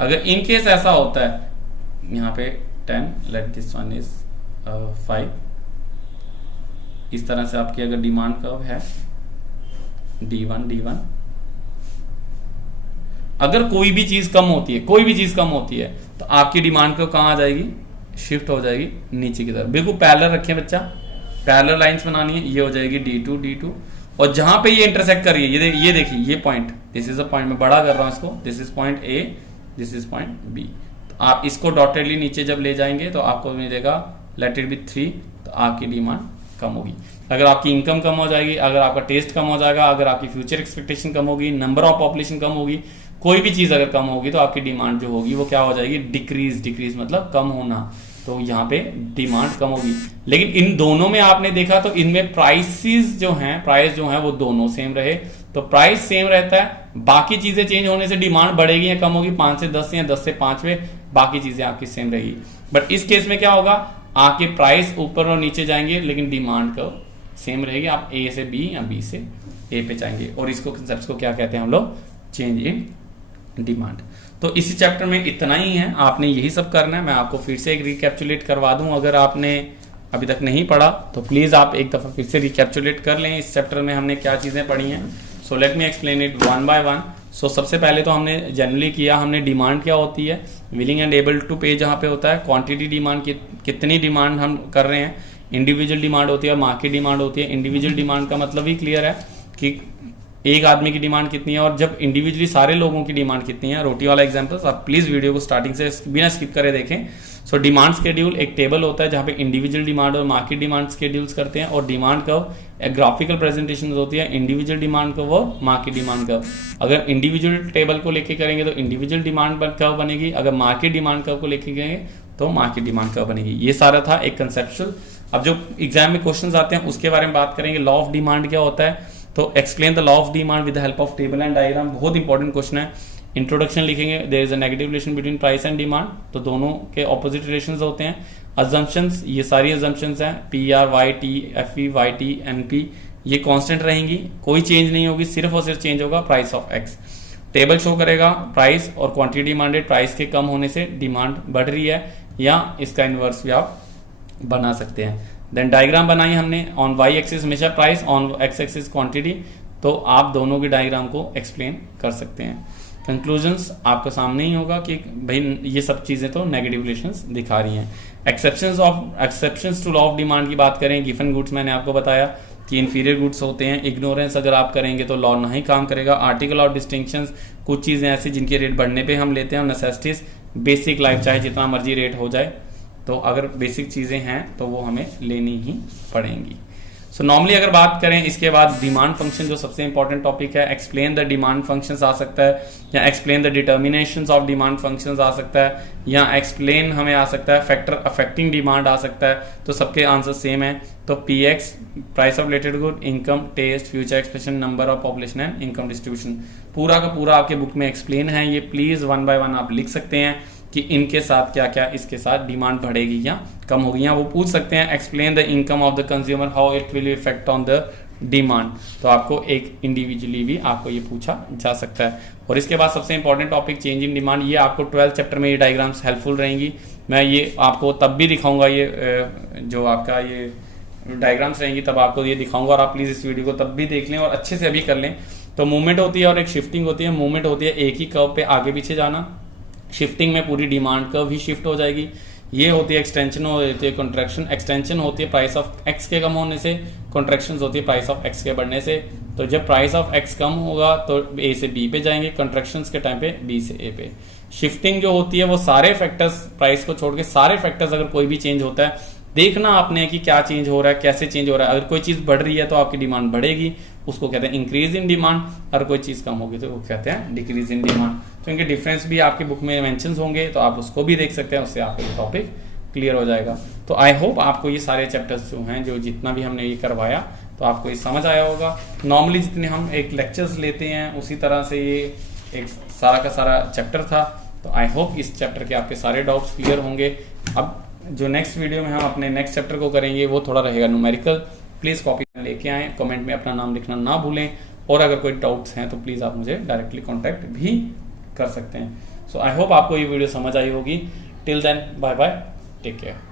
अगर इनकेस ऐसा होता है, यहाँ पे 10, लेट दिस वन इज 5, इस तरह से आपकी अगर डिमांड कर्व है D1, अगर कोई भी चीज कम होती है, तो आपकी डिमांड को कहां आ जाएगी, शिफ्ट हो जाएगी नीचे की तरफ। बिल्कुल पैरेलल रखें बच्चा, पैरेलल लाइंस बनानी है। ये हो जाएगी D2, और जहां पे ये इंटरसेक्ट कर रही है, ये देखिए ये point, this is a point, मैं बड़ा कर रहा हूं इसको, this is point A, this is point B। तो आप इसको डॉटेडली नीचे जब ले जाएंगे तो आपको मिलेगा लेट इट बी 3, तो आपकी डिमांड कम होगी। अगर आपकी इनकम कम हो जाएगी, अगर आपका टेस्ट कम हो जाएगा, अगर आपकी फ्यूचर एक्सपेक्टेशन कम होगी, नंबर ऑफ पॉपुलेशन कम होगी, कोई भी चीज अगर कम होगी तो आपकी डिमांड जो होगी वो क्या हो जाएगी, डिक्रीज मतलब कम होना। तो यहाँ पे डिमांड कम होगी। लेकिन इन दोनों में आपने देखा तो इनमें प्राइस जो है वो दोनों सेम रहे। तो प्राइस सेम रहता है, बाकी चीजें चेंज होने से डिमांड बढ़ेगी या कम होगी, 5 से 10 या 10 से 5 में बाकी चीजें आपकी सेम रहेगी। बट इस केस में क्या होगा, आपके प्राइस ऊपर और नीचे जाएंगे लेकिन डिमांड का सेम रहेगी। आप A से B या B से A पे जाएंगे। और इसको कंसेप्ट को क्या कहते हैं हम लोग, चेंज इन डिमांड। तो इसी चैप्टर में इतना ही है, आपने यही सब करना है। मैं आपको फिर से एक रिकैप्चुलेट करवा दूं, अगर आपने अभी तक नहीं पढ़ा तो प्लीज आप एक दफा फिर से रिकैप्चुलेट कर लें इस चैप्टर में हमने क्या चीजें पढ़ी हैं। So let me explain it one by one. So सबसे पहले तो हमने जनरली किया, हमने डिमांड क्या होती है, विलिंग एंड एबल टू पे जहाँ पे होता है, क्वांटिटी डिमांड कितनी डिमांड हम कर रहे हैं, इंडिविजुअल डिमांड होती है, मार्केट डिमांड होती है। इंडिविजुअल डिमांड का मतलब ही क्लियर है कि एक आदमी की डिमांड कितनी है, और जब इंडिविजुअली सारे लोगों की डिमांड कितनी है। रोटी वाला एग्जांपल्स आप प्लीज वीडियो को स्टार्टिंग से बिना स्किप करे देखें। सो डिमांड शेड्यूल एक टेबल होता है जहां पे इंडिविजुअल डिमांड और मार्केट डिमांड शेड्यूल्स करते हैं, और डिमांड कर्व एक ग्राफिकल प्रेजेंटेशन होती है, इंडिविजुअल डिमांड कर्व और मार्केट डिमांड कर्व। अगर इंडिविजुअल टेबल को लेके करेंगे तो इंडिविजुअल डिमांड कर्व बनेगी, अगर मार्केट डिमांड कर्व को लेके गए तो मार्केट डिमांड कर्व बनेगी। ये सारा था एक कंसेप्चुअल। अब जो एग्जाम में क्वेश्चन आते हैं उसके बारे में बात करेंगे। लॉ ऑफ डिमांड क्या होता है, तो explain the law of demand with the help of table and diagram, बहुत इंपॉर्टेंट क्वेश्चन है। इंट्रोडक्शन लिखेंगे, there is a negative relation between price and demand, तो दोनों के ऑपोजिट रिलेशंस होते हैं। अजम्पशंस, ये सारी अजम्पशंस हैं, PR, YT, FE, YT, NP, ये कांस्टेंट रहेंगी, कोई चेंज नहीं होगी, सिर्फ और सिर्फ चेंज होगा price of X। Table show करेगा प्राइस और क्वांटिटी डिमांडेड, प्राइस के कम होने से डिमांड बढ़ रही है, या इसका इनवर्स भी आप बना सकते हैं। देन डायग्राम बनाई हमने, ऑन Y एक्सिस हमेशा price, on X axis quantity, तो आप दोनों की डायग्राम को एक्सप्लेन कर सकते हैं। कंक्लूजन्स आपके सामने ही होगा कि भाई ये सब चीजें तो नेगेटिव रिलेशंस दिखा रही हैं। Exceptions to law of demand की बात करें, गिवन गुड्स मैंने आपको बताया कि इंफीरियर गुड्स होते हैं, इग्नोरेंस अगर आप करेंगे तो लॉ नहीं काम करेगा। आर्टिकल ऑफ डिस्टिंक्शंस, कुछ चीजें ऐसी जिनके रेट बढ़ने पे हम लेते हैं, और नेसेसिटीज, बेसिक लाइफ चाहे जितना मर्जी रेट हो जाए, तो अगर बेसिक चीजें हैं तो वो हमें लेनी ही पड़ेंगी। सो नॉर्मली अगर बात करें इसके बाद डिमांड फंक्शन जो सबसे इंपॉर्टेंट टॉपिक है, एक्सप्लेन द डिमांड फंक्शंस आ सकता है, या explain the determinations of demand functions आ सकता है, या एक्सप्लेन हमें आ सकता है फैक्टर अफेक्टिंग डिमांड आ सकता है। तो सबके आंसर सेम है। तो PX price of related good, income, taste, future expression, number of population and income distribution, पूरा का पूरा आपके बुक में एक्सप्लेन है। ये प्लीज 1 बाय 1 आप लिख सकते हैं कि इनके साथ क्या क्या इसके साथ डिमांड बढ़ेगी या कम होगी, या वो पूछ सकते हैं explain the income of the consumer how it will effect on the demand. तो आपको एक इंडिविजुअली भी आपको ये पूछा जा सकता है। और इसके बाद सबसे important topic change in demand, ये आपको 12th चैप्टर में ये डायग्राम्स हेल्पफुल रहेंगी। मैं ये आपको तब भी दिखाऊंगा, ये जो आपका ये डायग्राम्स रहेंगी तब आपको ये दिखाऊंगा, और आप प्लीज इस वीडियो को तब भी देख लें और अच्छे से अभी कर लें। तो मूवमेंट होती है और एक शिफ्टिंग होती है। मूवमेंट होती है एक ही कर्व पे आगे पीछे जाना, शिफ्टिंग में पूरी डिमांड कर्व ही शिफ्ट हो जाएगी। ये होती है एक्सटेंशन, होती है कॉन्ट्रैक्शन। एक्सटेंशन होती है प्राइस ऑफ एक्स के कम होने से, कॉन्ट्रैक्शन होती है प्राइस ऑफ एक्स के बढ़ने से। तो जब प्राइस ऑफ एक्स कम होगा तो ए से बी पे जाएंगे, कॉन्ट्रैक्शन के टाइम पे बी से ए पे। शिफ्टिंग जो होती है वो सारे फैक्टर्स, प्राइस को छोड़ के सारे फैक्टर्स अगर कोई भी चेंज होता है, देखना आपने कि क्या चेंज हो रहा है, कैसे चेंज हो रहा है। अगर कोई चीज बढ़ रही है तो आपकी डिमांड बढ़ेगी, उसको कहते हैं इंक्रीज इन डिमांड। अगर कोई चीज कम होगी तो वो कहते हैं डिक्रीज इन डिमांड। तो इनके डिफरेंस भी आपकी बुक में मेंशंस होंगे, तो आप उसको भी देख सकते हैं, उससे आपको टॉपिक क्लियर हो जाएगा। तो आई होप आपको ये सारे चैप्टर्स जो हैं, जो जितना भी हमने ये करवाया, तो आपको ये समझ आया होगा। नॉर्मली जितने हम एक लेक्चर्स लेते हैं उसी तरह से ये एक सारा का सारा चैप्टर था। तो आई होप इस चैप्टर के आपके सारे डाउट्स क्लियर होंगे। अब जो नेक्स्ट वीडियो में हम अपने नेक्स्ट चैप्टर को करेंगे वो थोड़ा रहेगा न्यूमेरिकल। प्लीज़ कॉपी लेके आएँ, कमेंट में अपना नाम लिखना ना भूलें, और अगर कोई डाउट्स हैं तो प्लीज़ आप मुझे डायरेक्टली कॉन्टैक्ट भी कर सकते हैं। सो आई होप आपको ये वीडियो समझ आई होगी। Till then bye bye, take care.